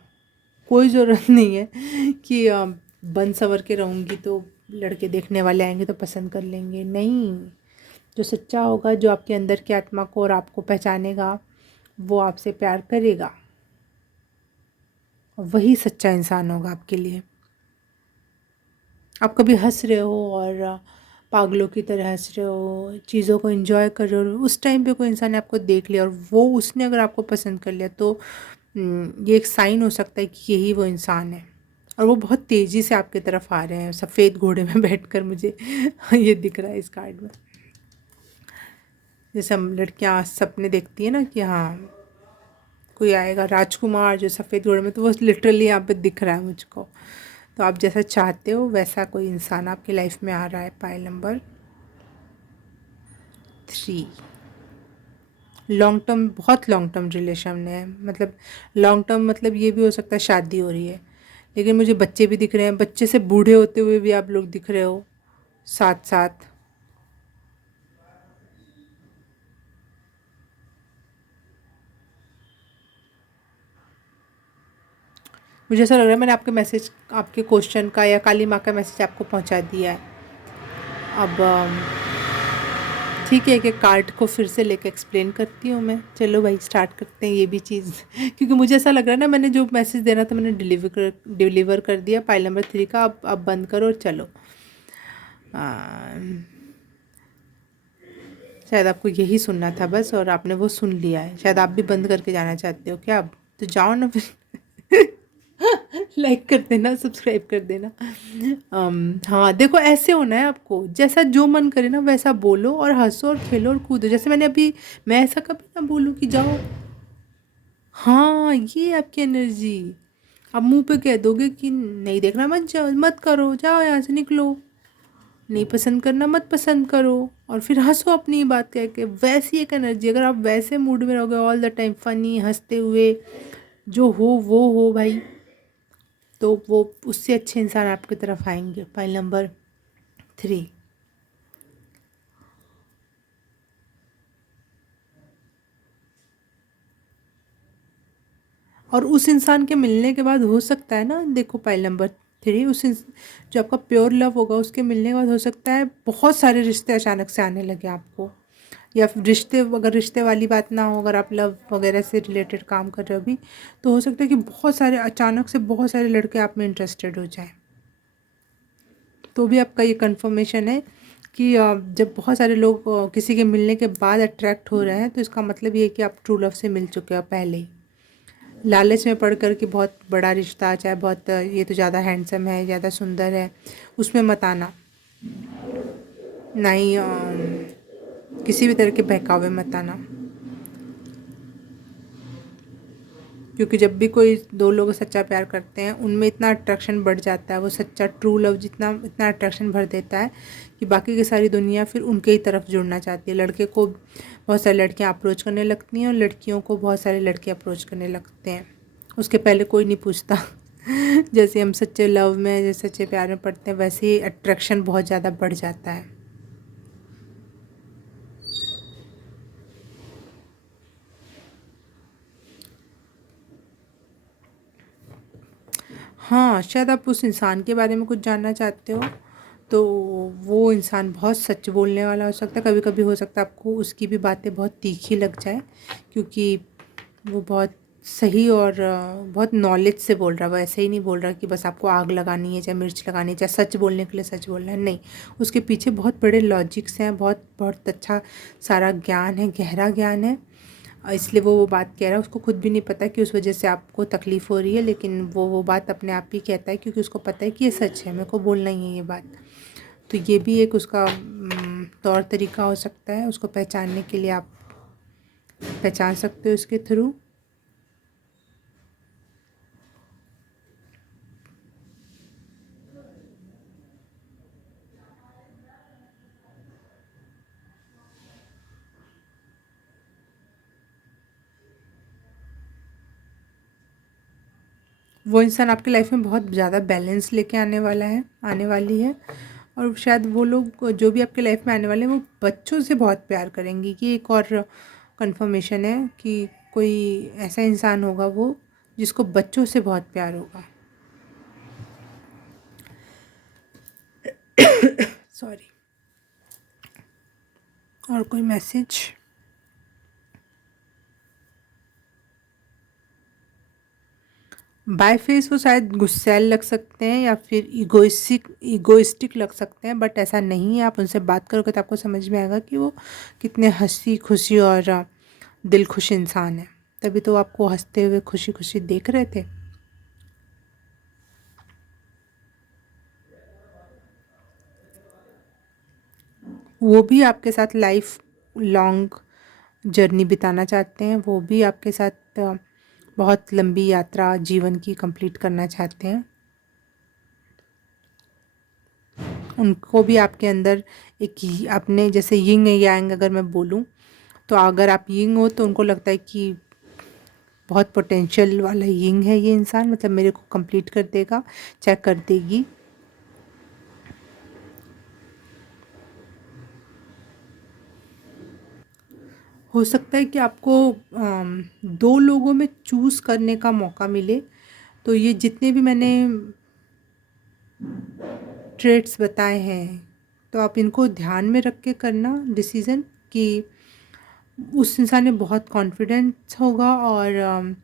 कोई ज़रूरत नहीं है कि बन सवर के रहूँगी तो लड़के देखने वाले आएंगे तो पसंद कर लेंगे, नहीं। जो सच्चा होगा, जो आपके अंदर की आत्मा को और आपको पहचानेगा, वो आपसे प्यार करेगा, वही सच्चा इंसान होगा आपके लिए। आप कभी हंस रहे हो और पागलों की तरह हंस रहे हो, चीज़ों को एंजॉय कर रहे हो, उस टाइम पे कोई इंसान ने आपको देख लिया और वो उसने अगर आपको पसंद कर लिया तो ये एक साइन हो सकता है कि यही वो इंसान है। और वो बहुत तेज़ी से आपकी तरफ आ रहे हैं सफ़ेद घोड़े में बैठकर, मुझे ये दिख रहा है इस कार्ड में। जैसे हम लड़कियां सपने देखती है ना कि हाँ कोई आएगा राजकुमार जो सफ़ेद घोड़े में, तो वो लिटरली यहाँ पे दिख रहा है मुझको। तो आप जैसा चाहते हो वैसा कोई इंसान आपकी लाइफ में आ रहा है। पाइल नंबर 3, लॉन्ग टर्म, बहुत लॉन्ग टर्म रिलेशन है। मतलब लॉन्ग टर्म मतलब ये भी हो सकता है शादी हो रही है, लेकिन मुझे बच्चे भी दिख रहे हैं, बच्चे से बूढ़े होते हुए भी आप लोग दिख रहे हो साथ साथ। मुझे ऐसा लग रहा है मैंने आपके मैसेज, आपके क्वेश्चन का या काली माँ का मैसेज आपको पहुंचा दिया है। अब ठीक है कि कार्ड को फिर से लेके एक्सप्लेन करती हूँ मैं। चलो भाई स्टार्ट करते हैं ये भी चीज़ क्योंकि मुझे ऐसा लग रहा है ना मैंने जो मैसेज देना था मैंने डिलीवर कर दिया। पाइल नंबर 3 का अब बंद करो और चलो। शायद आपको यही सुनना था बस और आपने वो सुन लिया है। शायद आप भी बंद करके जाना चाहते हो क्या? अब तो जाओ ना फिर लाइक कर देना, सब्सक्राइब कर देना। हाँ देखो ऐसे होना है आपको, जैसा जो मन करे ना वैसा बोलो और हंसो और खेलो और कूदो। जैसे मैंने अभी, मैं ऐसा कभी ना बोलूँ कि जाओ, हाँ ये आपकी एनर्जी। आप मुंह पे कह दोगे कि नहीं देखना मत जाओ, मत करो, जाओ यहाँ से निकलो, नहीं पसंद करना मत पसंद करो, और फिर हंसो अपनी बात कह के। वैसी एक एनर्जी, अगर आप वैसे मूड में रहोगे ऑल द टाइम फनी हंसते हुए, जो हो वो हो भाई, तो वो उससे अच्छे इंसान आपकी तरफ आएंगे। पाइल नंबर 3, और उस इंसान के मिलने के बाद हो सकता है ना, देखो पाइल नंबर 3, जो आपका प्योर लव होगा उसके मिलने के बाद हो सकता है बहुत सारे रिश्ते अचानक से आने लगे आपको। या फिर रिश्ते, अगर रिश्ते वाली बात ना हो, अगर आप लव वगैरह से रिलेटेड काम कर रहे हो अभी, तो हो सकता है कि बहुत सारे अचानक से बहुत सारे लड़के आप में इंटरेस्टेड हो जाए। तो भी आपका ये कंफर्मेशन है कि जब बहुत सारे लोग किसी के मिलने के बाद अट्रैक्ट हो रहे हैं तो इसका मतलब ये है कि आप ट्रू लव से मिल चुके हो पहले ही। लालच में पड़ कर कि बहुत बड़ा रिश्ता, चाहे बहुत ये तो ज़्यादा हैंडसम है, ज़्यादा सुंदर है, उसमें मत आना। ना ही किसी भी तरह के बहकावे मत आना, क्योंकि जब भी कोई दो लोग सच्चा प्यार करते हैं उनमें इतना अट्रैक्शन बढ़ जाता है, वो सच्चा ट्रू लव जितना इतना अट्रैक्शन भर देता है कि बाकी की सारी दुनिया फिर उनके ही तरफ जुड़ना चाहती है। लड़के को बहुत सारी लड़कियां अप्रोच करने लगती हैं और लड़कियों को बहुत सारे लड़के अप्रोच करने लगते हैं, उसके पहले कोई नहीं पूछता। जैसे हम सच्चे लव में, जैसे सच्चे प्यार में पड़ते हैं, वैसे ही अट्रैक्शन बहुत ज़्यादा बढ़ जाता है। हाँ, शायद आप उस इंसान के बारे में कुछ जानना चाहते हो, तो वो इंसान बहुत सच बोलने वाला हो सकता है। कभी-कभी हो सकता है आपको उसकी भी बातें बहुत तीखी लग जाए, क्योंकि वो बहुत सही और बहुत नॉलेज से बोल रहा है। वो ऐसे ही नहीं बोल रहा कि बस आपको आग लगानी है, चाहे मिर्च लगानी है, चाहे सच बोलने के लिए सच बोलना है, नहीं। उसके पीछे बहुत बड़े लॉजिक्स हैं, बहुत बहुत अच्छा सारा ज्ञान है, गहरा ज्ञान है। इसलिए वो बात कह रहा है, उसको खुद भी नहीं पता कि उस वजह से आपको तकलीफ़ हो रही है, लेकिन वो बात अपने आप ही कहता है क्योंकि उसको पता है कि ये सच है, मेरे को बोलना ही है ये बात। तो ये भी एक उसका तौर तरीका हो सकता है, उसको पहचानने के लिए आप पहचान सकते हो इसके थ्रू। वो इंसान आपकी लाइफ में बहुत ज़्यादा बैलेंस लेके आने वाला है, आने वाली है। और शायद वो लोग जो भी आपके लाइफ में आने वाले हैं वो बच्चों से बहुत प्यार करेंगी, कि एक और कंफर्मेशन है कि कोई ऐसा इंसान होगा वो जिसको बच्चों से बहुत प्यार होगा। सॉरी। और कोई मैसेज? बाय फेस वो शायद गुस्सैल लग सकते हैं या फिर इगोइस्टिक लग सकते हैं, बट ऐसा नहीं है। आप उनसे बात करोगे तो आपको समझ में आएगा कि वो कितने हंसी खुशी और दिल खुश इंसान है। तभी तो आपको हंसते हुए खुशी खुशी देख रहे थे। वो भी आपके साथ लाइफ लॉन्ग जर्नी बिताना चाहते हैं। वो भी आपके साथ बहुत लंबी यात्रा जीवन की कंप्लीट करना चाहते हैं। उनको भी आपके अंदर अपने जैसे यिंग यांग अगर मैं बोलूँ, तो अगर आप यिंग हो तो उनको लगता है कि बहुत पोटेंशियल वाला यिंग है ये इंसान, मतलब मेरे को कंप्लीट कर देगा, चाहे कर देगी। हो सकता है कि आपको दो लोगों में चूज़ करने का मौका मिले। तो ये जितने भी मैंने ट्रेट्स बताए हैं, तो आप इनको ध्यान में रख के करना डिसीज़न कि उस इंसान में बहुत कॉन्फिडेंस होगा और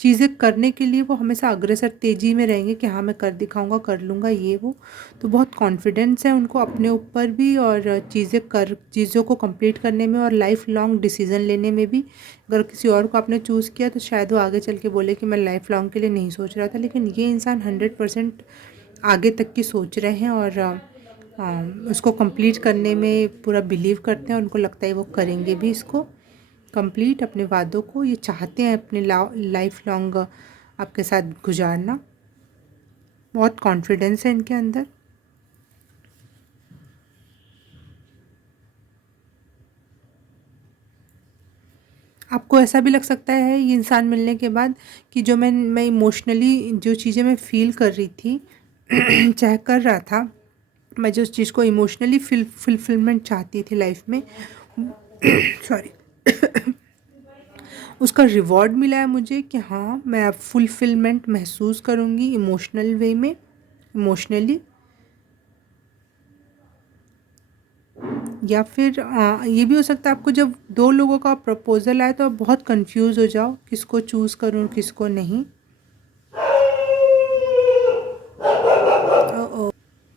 चीज़ें करने के लिए वो हमेशा अग्रसर तेज़ी में रहेंगे कि हाँ मैं कर दिखाऊंगा, कर लूँगा ये वो। तो बहुत कॉन्फिडेंस है उनको अपने ऊपर भी, और चीज़ों को कंप्लीट करने में और लाइफ लॉन्ग डिसीज़न लेने में भी। अगर किसी और को आपने चूज़ किया तो शायद वो आगे चल के बोले कि मैं लाइफ लॉन्ग के लिए नहीं सोच रहा था, लेकिन ये इंसान 100% आगे तक की सोच रहे हैं और उसको कंप्लीट करने में पूरा बिलीव करते हैं। उनको लगता है वो करेंगे भी इसको कंप्लीट, अपने वादों को। ये चाहते हैं अपने लाइफ लॉन्ग आपके साथ गुजारना। बहुत कॉन्फिडेंस है इनके अंदर। आपको ऐसा भी लग सकता है ये इंसान मिलने के बाद कि जो मैं इमोशनली जो चीज़ें मैं फ़ील कर रही थी चाहे कर रहा था, मैं जो उस चीज़ को इमोशनली फुलफिलमेंट चाहती थी लाइफ में, सॉरी, उसका रिवॉर्ड मिला है मुझे कि हाँ मैं अब फुलफिलमेंट महसूस करूँगी इमोशनल वे में, इमोशनली। या फिर ये भी हो सकता है आपको जब दो लोगों का प्रपोज़ल आए तो आप बहुत कंफ्यूज हो जाओ किसको चूज़ करूँ किसको नहीं।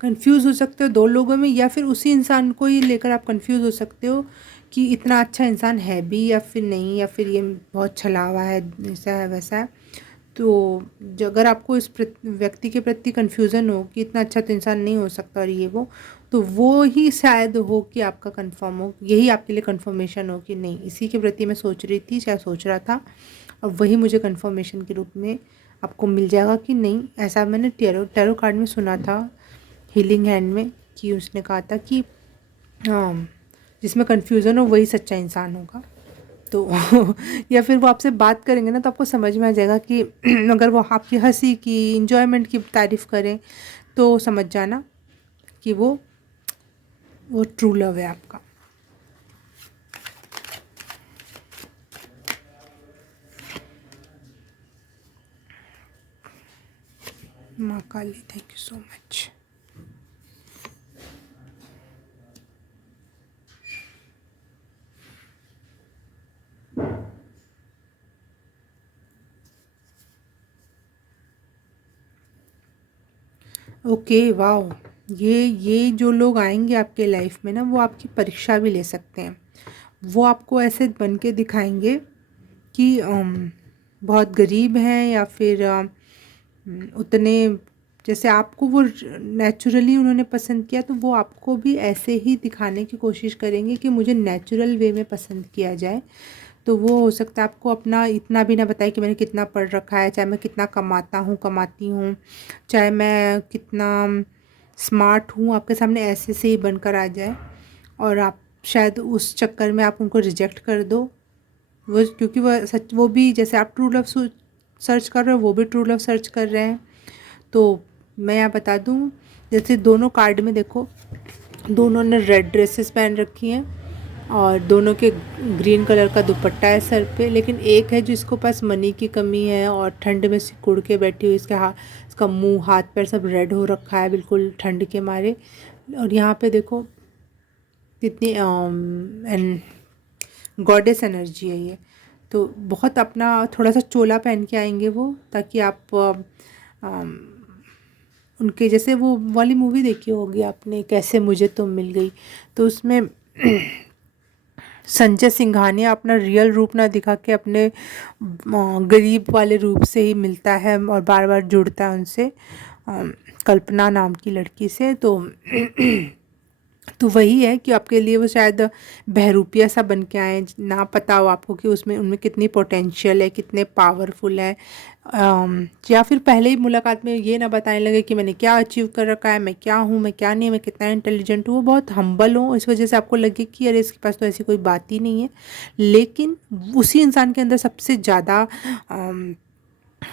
कंफ्यूज हो सकते हो दो लोगों में, या फिर उसी इंसान को ही लेकर आप कंफ्यूज हो सकते हो कि इतना अच्छा इंसान है भी या फिर नहीं, या फिर ये बहुत छलावा है, ऐसा है वैसा है। तो अगर आपको इस व्यक्ति के प्रति कन्फ्यूज़न हो कि इतना अच्छा तो इंसान नहीं हो सकता और ये वो, तो वो ही शायद हो कि आपका कंफर्म हो, यही आपके लिए कंफर्मेशन हो कि नहीं इसी के प्रति मैं सोच रही थी, चाहे सोच रहा था, और वही मुझे कंफर्मेशन के रूप में आपको मिल जाएगा कि नहीं। ऐसा मैंने टैरो कार्ड में सुना था, हीलिंग हैंड में, कि उसने कहा था कि हाँ जिसमें कन्फ्यूज़न हो वही सच्चा इंसान होगा। तो या फिर वो आपसे बात करेंगे ना तो आपको समझ में आ जाएगा कि अगर वो आपकी हंसी की इंजॉयमेंट की तारीफ़ करें तो समझ जाना कि वो ट्रू लव है आपका। माँ Kali, thank you so much. Okay, wow. ये जो लोग आएंगे आपके लाइफ में ना, वो आपकी परीक्षा भी ले सकते हैं। वो आपको ऐसे बन के दिखाएंगे कि बहुत गरीब हैं, या फिर उतने जैसे आपको वो नेचुरली उन्होंने पसंद किया, तो वो आपको भी ऐसे ही दिखाने की कोशिश करेंगे कि मुझे नेचुरल वे में पसंद किया जाए। तो वो हो सकता है आपको अपना इतना भी ना बताए कि मैंने कितना पढ़ रखा है, चाहे मैं कितना कमाता हूँ कमाती हूँ, चाहे मैं कितना स्मार्ट हूँ, आपके सामने ऐसे से ही बनकर आ जाए, और आप शायद उस चक्कर में आप उनको रिजेक्ट कर दो। वो क्योंकि वो भी जैसे आप ट्रू लव सर्च कर रहे हो, वो भी ट्रू लव सर्च कर रहे हैं। तो मैं यहाँ बता दूँ, जैसे दोनों कार्ड में देखो, दोनों ने रेड ड्रेसेस पहन रखी हैं और दोनों के ग्रीन कलर का दुपट्टा है सर पे, लेकिन एक है जिसको पास मनी की कमी है और ठंड में सिकुड़ के बैठी हुई, इसका मुंह हाथ पैर सब रेड हो रखा है बिल्कुल ठंड के मारे। और यहाँ पे देखो कितनी गॉडेस एनर्जी है ये। तो बहुत अपना थोड़ा सा चोला पहन के आएंगे वो, ताकि आप अम, उनके जैसे वो वाली मूवी देखी होगी आपने, कैसे मुझे तुम मिल गई, तो उसमें संजय सिंघानिया अपना रियल रूप ना दिखा के अपने गरीब वाले रूप से ही मिलता है और बार बार जुड़ता है उनसे, कल्पना नाम की लड़की से। तो वही है कि आपके लिए वो शायद बहरूपिया सा बन के आए, ना पता हो आपको कि उसमें उनमें कितनी पोटेंशियल है, कितने पावरफुल है, या फिर पहले ही मुलाकात में ये ना बताने लगे कि मैंने क्या अचीव कर रखा है, मैं क्या हूँ, मैं क्या नहीं, मैं कितना इंटेलिजेंट हूँ। वो बहुत हम्बल हो, इस वजह से आपको लगे कि अरे इसके पास तो ऐसी कोई बात ही नहीं है। लेकिन उसी इंसान के अंदर सबसे ज़्यादा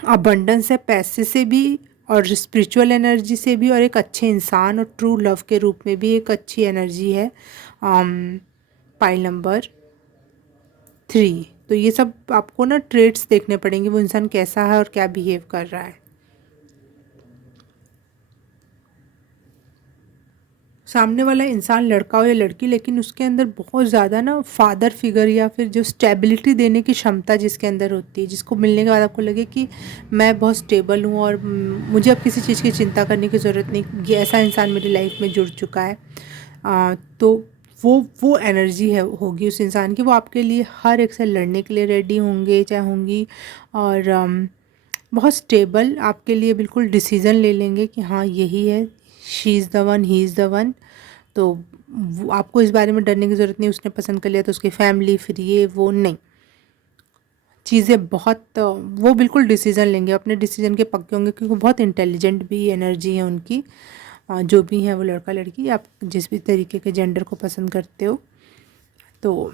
अबंडेंस है, पैसे से भी और स्पिरिचुअल एनर्जी से भी, और एक अच्छे इंसान और ट्रू लव के रूप में भी एक अच्छी एनर्जी है। Pile number 3। तो ये सब आपको ना ट्रेट्स देखने पड़ेंगे, वो इंसान कैसा है और क्या बिहेव कर रहा है। सामने वाला इंसान लड़का हो या लड़की, लेकिन उसके अंदर बहुत ज़्यादा ना फादर फिगर या फिर जो स्टेबिलिटी देने की क्षमता जिसके अंदर होती है, जिसको मिलने के बाद आपको लगे कि मैं बहुत स्टेबल हूँ और मुझे अब किसी चीज़ की चिंता करने की ज़रूरत नहीं, ये ऐसा इंसान मेरी लाइफ में जुड़ चुका है। तो वो एनर्जी है होगी उस इंसान की, वो आपके लिए हर एक से लड़ने के लिए रेडी होंगे चाहे होंगी, और बहुत स्टेबल आपके लिए बिल्कुल डिसीज़न ले लेंगे कि हाँ यही है, she is the one, he is the one. तो आपको इस बारे में डरने की ज़रूरत नहीं, उसने पसंद कर लिया तो उसकी फैमिली फिर ये वो नहीं, चीज़ें बहुत वो बिल्कुल डिसीज़न लेंगे, अपने डिसीज़न के पक्के होंगे, क्योंकि बहुत इंटेलिजेंट भी एनर्जी है उनकी। जो भी है वो लड़का लड़की, आप जिस भी तरीके के जेंडर को पसंद करते हो। तो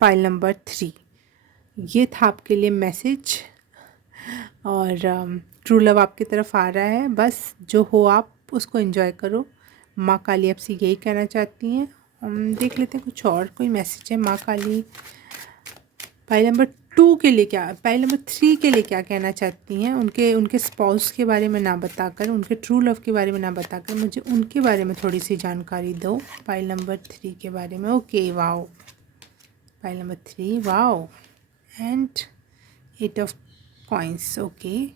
पाइल नंबर 3, ये था आपके लिए मैसेज, और ट्रू लव आपकी तरफ आ रहा है, बस जो हो आप उसको एंजॉय करो। माँ काली आपसे यही कहना चाहती हैं। हम देख लेते हैं कुछ और कोई मैसेज है माँ काली पाइल नंबर 2 के लिए क्या, पाइल नंबर 3 के लिए क्या कहना चाहती हैं। उनके उनके स्पाउस के बारे में ना बताकर, उनके ट्रू लव के बारे में ना बताकर, मुझे उनके बारे में थोड़ी सी जानकारी दो, पाइल नंबर 3 के बारे में। Okay, wow, pile number 3, wow, and 8 of coins. Okay,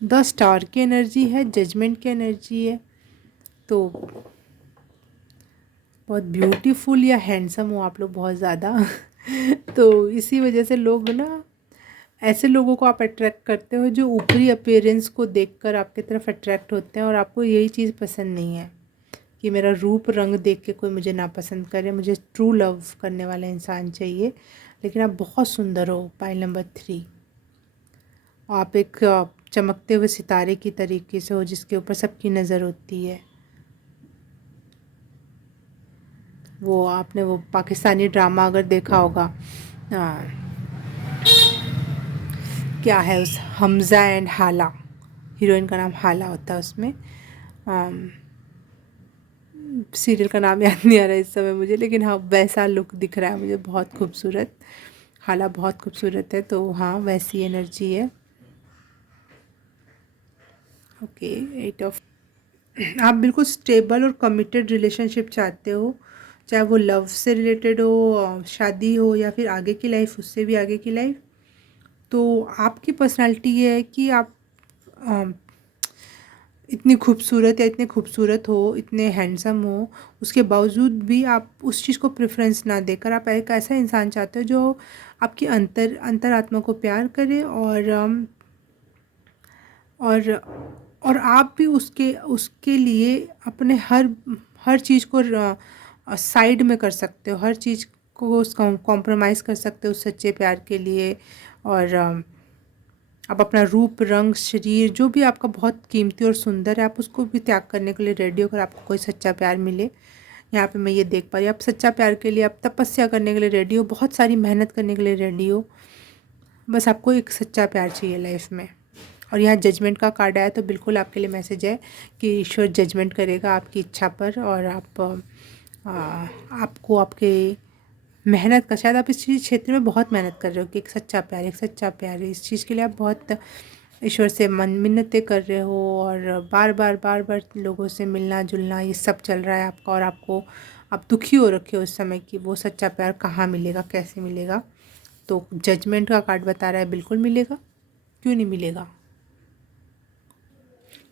10 star की एनर्जी है, जजमेंट की एनर्जी है। तो बहुत ब्यूटीफुल या हैंडसम हो आप लोग बहुत ज़्यादा तो इसी वजह से लोग ना, ऐसे लोगों को आप अट्रैक्ट करते हो जो ऊपरी अपीयरेंस को देखकर आपकी तरफ अट्रैक्ट होते हैं, और आपको यही चीज़ पसंद नहीं है कि मेरा रूप रंग देख के कोई मुझे नापसंद करे, मुझे ट्रू लव करने वाला इंसान चाहिए। लेकिन आप बहुत सुंदर हो, पाइल नंबर 3। आप एक चमकते हुए सितारे की तरीके से हो जिसके ऊपर सबकी नज़र होती है। वो आपने वो पाकिस्तानी ड्रामा अगर देखा होगा, क्या है उस हमज़ा एंड हाला, हीरोइन का नाम हाला होता है उसमें, सीरियल का नाम याद नहीं आ रहा इस समय मुझे, लेकिन हाँ वैसा लुक दिख रहा है मुझे, बहुत खूबसूरत, हाला बहुत खूबसूरत है। तो हाँ वैसी एनर्जी है। ओके, 8 ऑफ, आप बिल्कुल स्टेबल और कमिटेड रिलेशनशिप चाहते हो, चाहे वो लव से रिलेटेड हो, शादी हो, या फिर आगे की लाइफ, उससे भी आगे की लाइफ। तो आपकी पर्सनालिटी ये है कि आप इतनी खूबसूरत या इतने खूबसूरत हो, इतने हैंडसम हो, उसके बावजूद भी आप उस चीज़ को प्रेफरेंस ना देकर आप एक ऐसा इंसान चाहते हो जो आपकी अंतरात्मा को प्यार करे, और और आप भी उसके उसके लिए अपने हर हर चीज़ को साइड में कर सकते हो, हर चीज़ को कॉम्प्रोमाइज़ कर सकते हो उस सच्चे प्यार के लिए। और आप अपना रूप रंग शरीर जो भी आपका बहुत कीमती और सुंदर है, आप उसको भी त्याग करने के लिए रेडी हो, अगर आपको कोई सच्चा प्यार मिले। यहाँ पे मैं ये देख पा रही हूँ, आप सच्चा प्यार के लिए आप तपस्या करने के लिए रेडी हो, बहुत सारी मेहनत करने के लिए रेडी हो, बस आपको एक सच्चा प्यार चाहिए लाइफ में। और यहाँ जजमेंट का कार्ड आया, तो बिल्कुल आपके लिए मैसेज है कि ईश्वर जजमेंट करेगा आपकी इच्छा पर, और आपको आपके मेहनत का, शायद आप इस चीज़ क्षेत्र में बहुत मेहनत कर रहे हो कि एक सच्चा प्यार, एक सच्चा प्यार, इस चीज़ के लिए आप बहुत ईश्वर से मन मिन्नतें कर रहे हो और बार बार लोगों से मिलना जुलना ये सब चल रहा है आपका, और आपको आप दुखी हो रखे हो उस समय कि वो सच्चा प्यार कहाँ मिलेगा, कैसे मिलेगा। तो जजमेंट का कार्ड बता रहा है बिल्कुल मिलेगा, क्यों नहीं मिलेगा।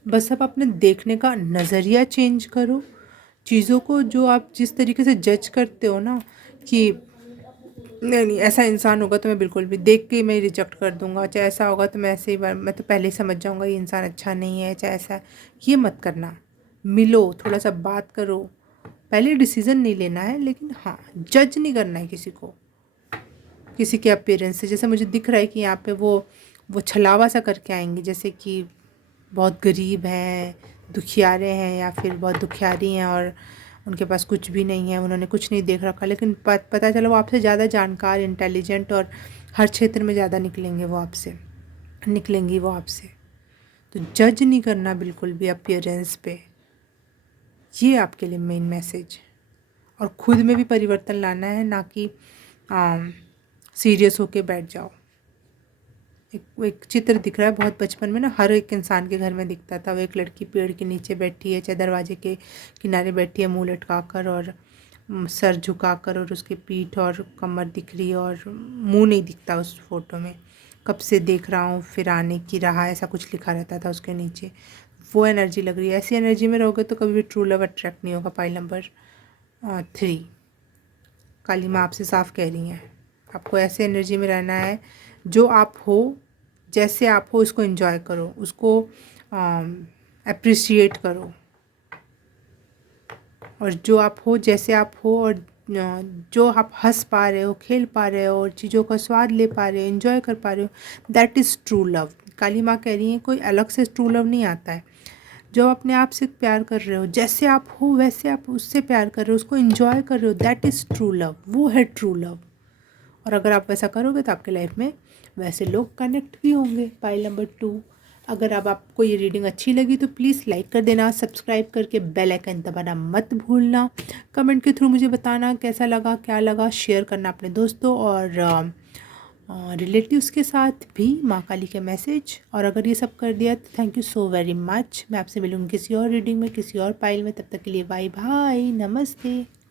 बस अब अपने देखने का नज़रिया चेंज करो चीज़ों को। जो आप जिस तरीके से जज करते हो ना कि नहीं नहीं ऐसा इंसान होगा तो मैं बिल्कुल भी देख के मैं रिजेक्ट कर दूंगा, चाहे ऐसा होगा तो मैं ऐसे ही बार मैं तो पहले ही समझ जाऊंगा ये इंसान अच्छा नहीं है, चाहे ऐसा ये मत करना। मिलो, थोड़ा सा बात करो, पहले डिसीजन नहीं लेना है, लेकिन हाँ जज नहीं करना है किसी को, किसी के अपीयरेंस से। जैसे मुझे दिख रहा है कि यहाँ पे वो छलावा सा करके आएंगे, जैसे कि बहुत गरीब हैं, दुखियारे हैं, या फिर बहुत दुखियारी हैं और उनके पास कुछ भी नहीं है, उन्होंने कुछ नहीं देख रखा, लेकिन पता चला वो आपसे ज़्यादा जानकार, इंटेलिजेंट और हर क्षेत्र में ज़्यादा निकलेंगी वो आपसे। तो जज नहीं करना बिल्कुल भी अपीयरेंस पे, ये आपके लिए मेन मैसेज। और खुद में भी परिवर्तन लाना है, ना कि सीरियस होके बैठ जाओ। एक चित्र दिख रहा है बहुत बचपन में ना, हर एक इंसान के घर में दिखता था। वो एक लड़की पेड़ के नीचे बैठी है, चाहे दरवाजे के किनारे बैठी है, मुंह लटका कर और सर झुका कर, और उसकी पीठ और कमर दिख रही है और मुंह नहीं दिखता उस फोटो में। कब से देख रहा हूँ, फिर आने की राह, ऐसा कुछ लिखा रहता था उसके नीचे। वो एनर्जी लग रही है। ऐसी एनर्जी में रहोगे तो कभी भी ट्रू लव अट्रैक्ट नहीं होगा। पाइल नंबर 3, काली माँ आपसे साफ कह रही हैं आपको ऐसे एनर्जी में रहना है। जो आप हो, जैसे आप हो, उसको एंजॉय करो, उसको अप्रिशिएट करो। और जो आप हो, जैसे आप हो, और जो आप हंस पा रहे हो, खेल पा रहे हो, और चीज़ों का स्वाद ले पा रहे हो, एंजॉय कर पा रहे हो, दैट इज़ ट्रू लव। काली माँ कह रही हैं कोई अलग से ट्रू लव नहीं आता है। जो अपने आप से प्यार कर रहे हो, जैसे आप हो वैसे आप उससे प्यार कर रहे हो, उसको एंजॉय कर रहे हो, दैट इज़ ट्रू लव। वो है ट्रू लव। और अगर आप वैसा करोगे तो आपके लाइफ में वैसे लोग कनेक्ट भी होंगे। पाइल नंबर 2, अगर अब आपको ये रीडिंग अच्छी लगी तो प्लीज़ लाइक कर देना, सब्सक्राइब करके बेल आइकन दबाना मत भूलना। कमेंट के थ्रू मुझे बताना कैसा लगा, क्या लगा, शेयर करना अपने दोस्तों और रिलेटिव्स के साथ भी माँ काली के मैसेज। और अगर ये सब कर दिया तो thank you so very much. मैं आपसे मिलूँगी किसी और रीडिंग में, किसी और पाइल में। तब तक के लिए बाय बाय, नमस्ते।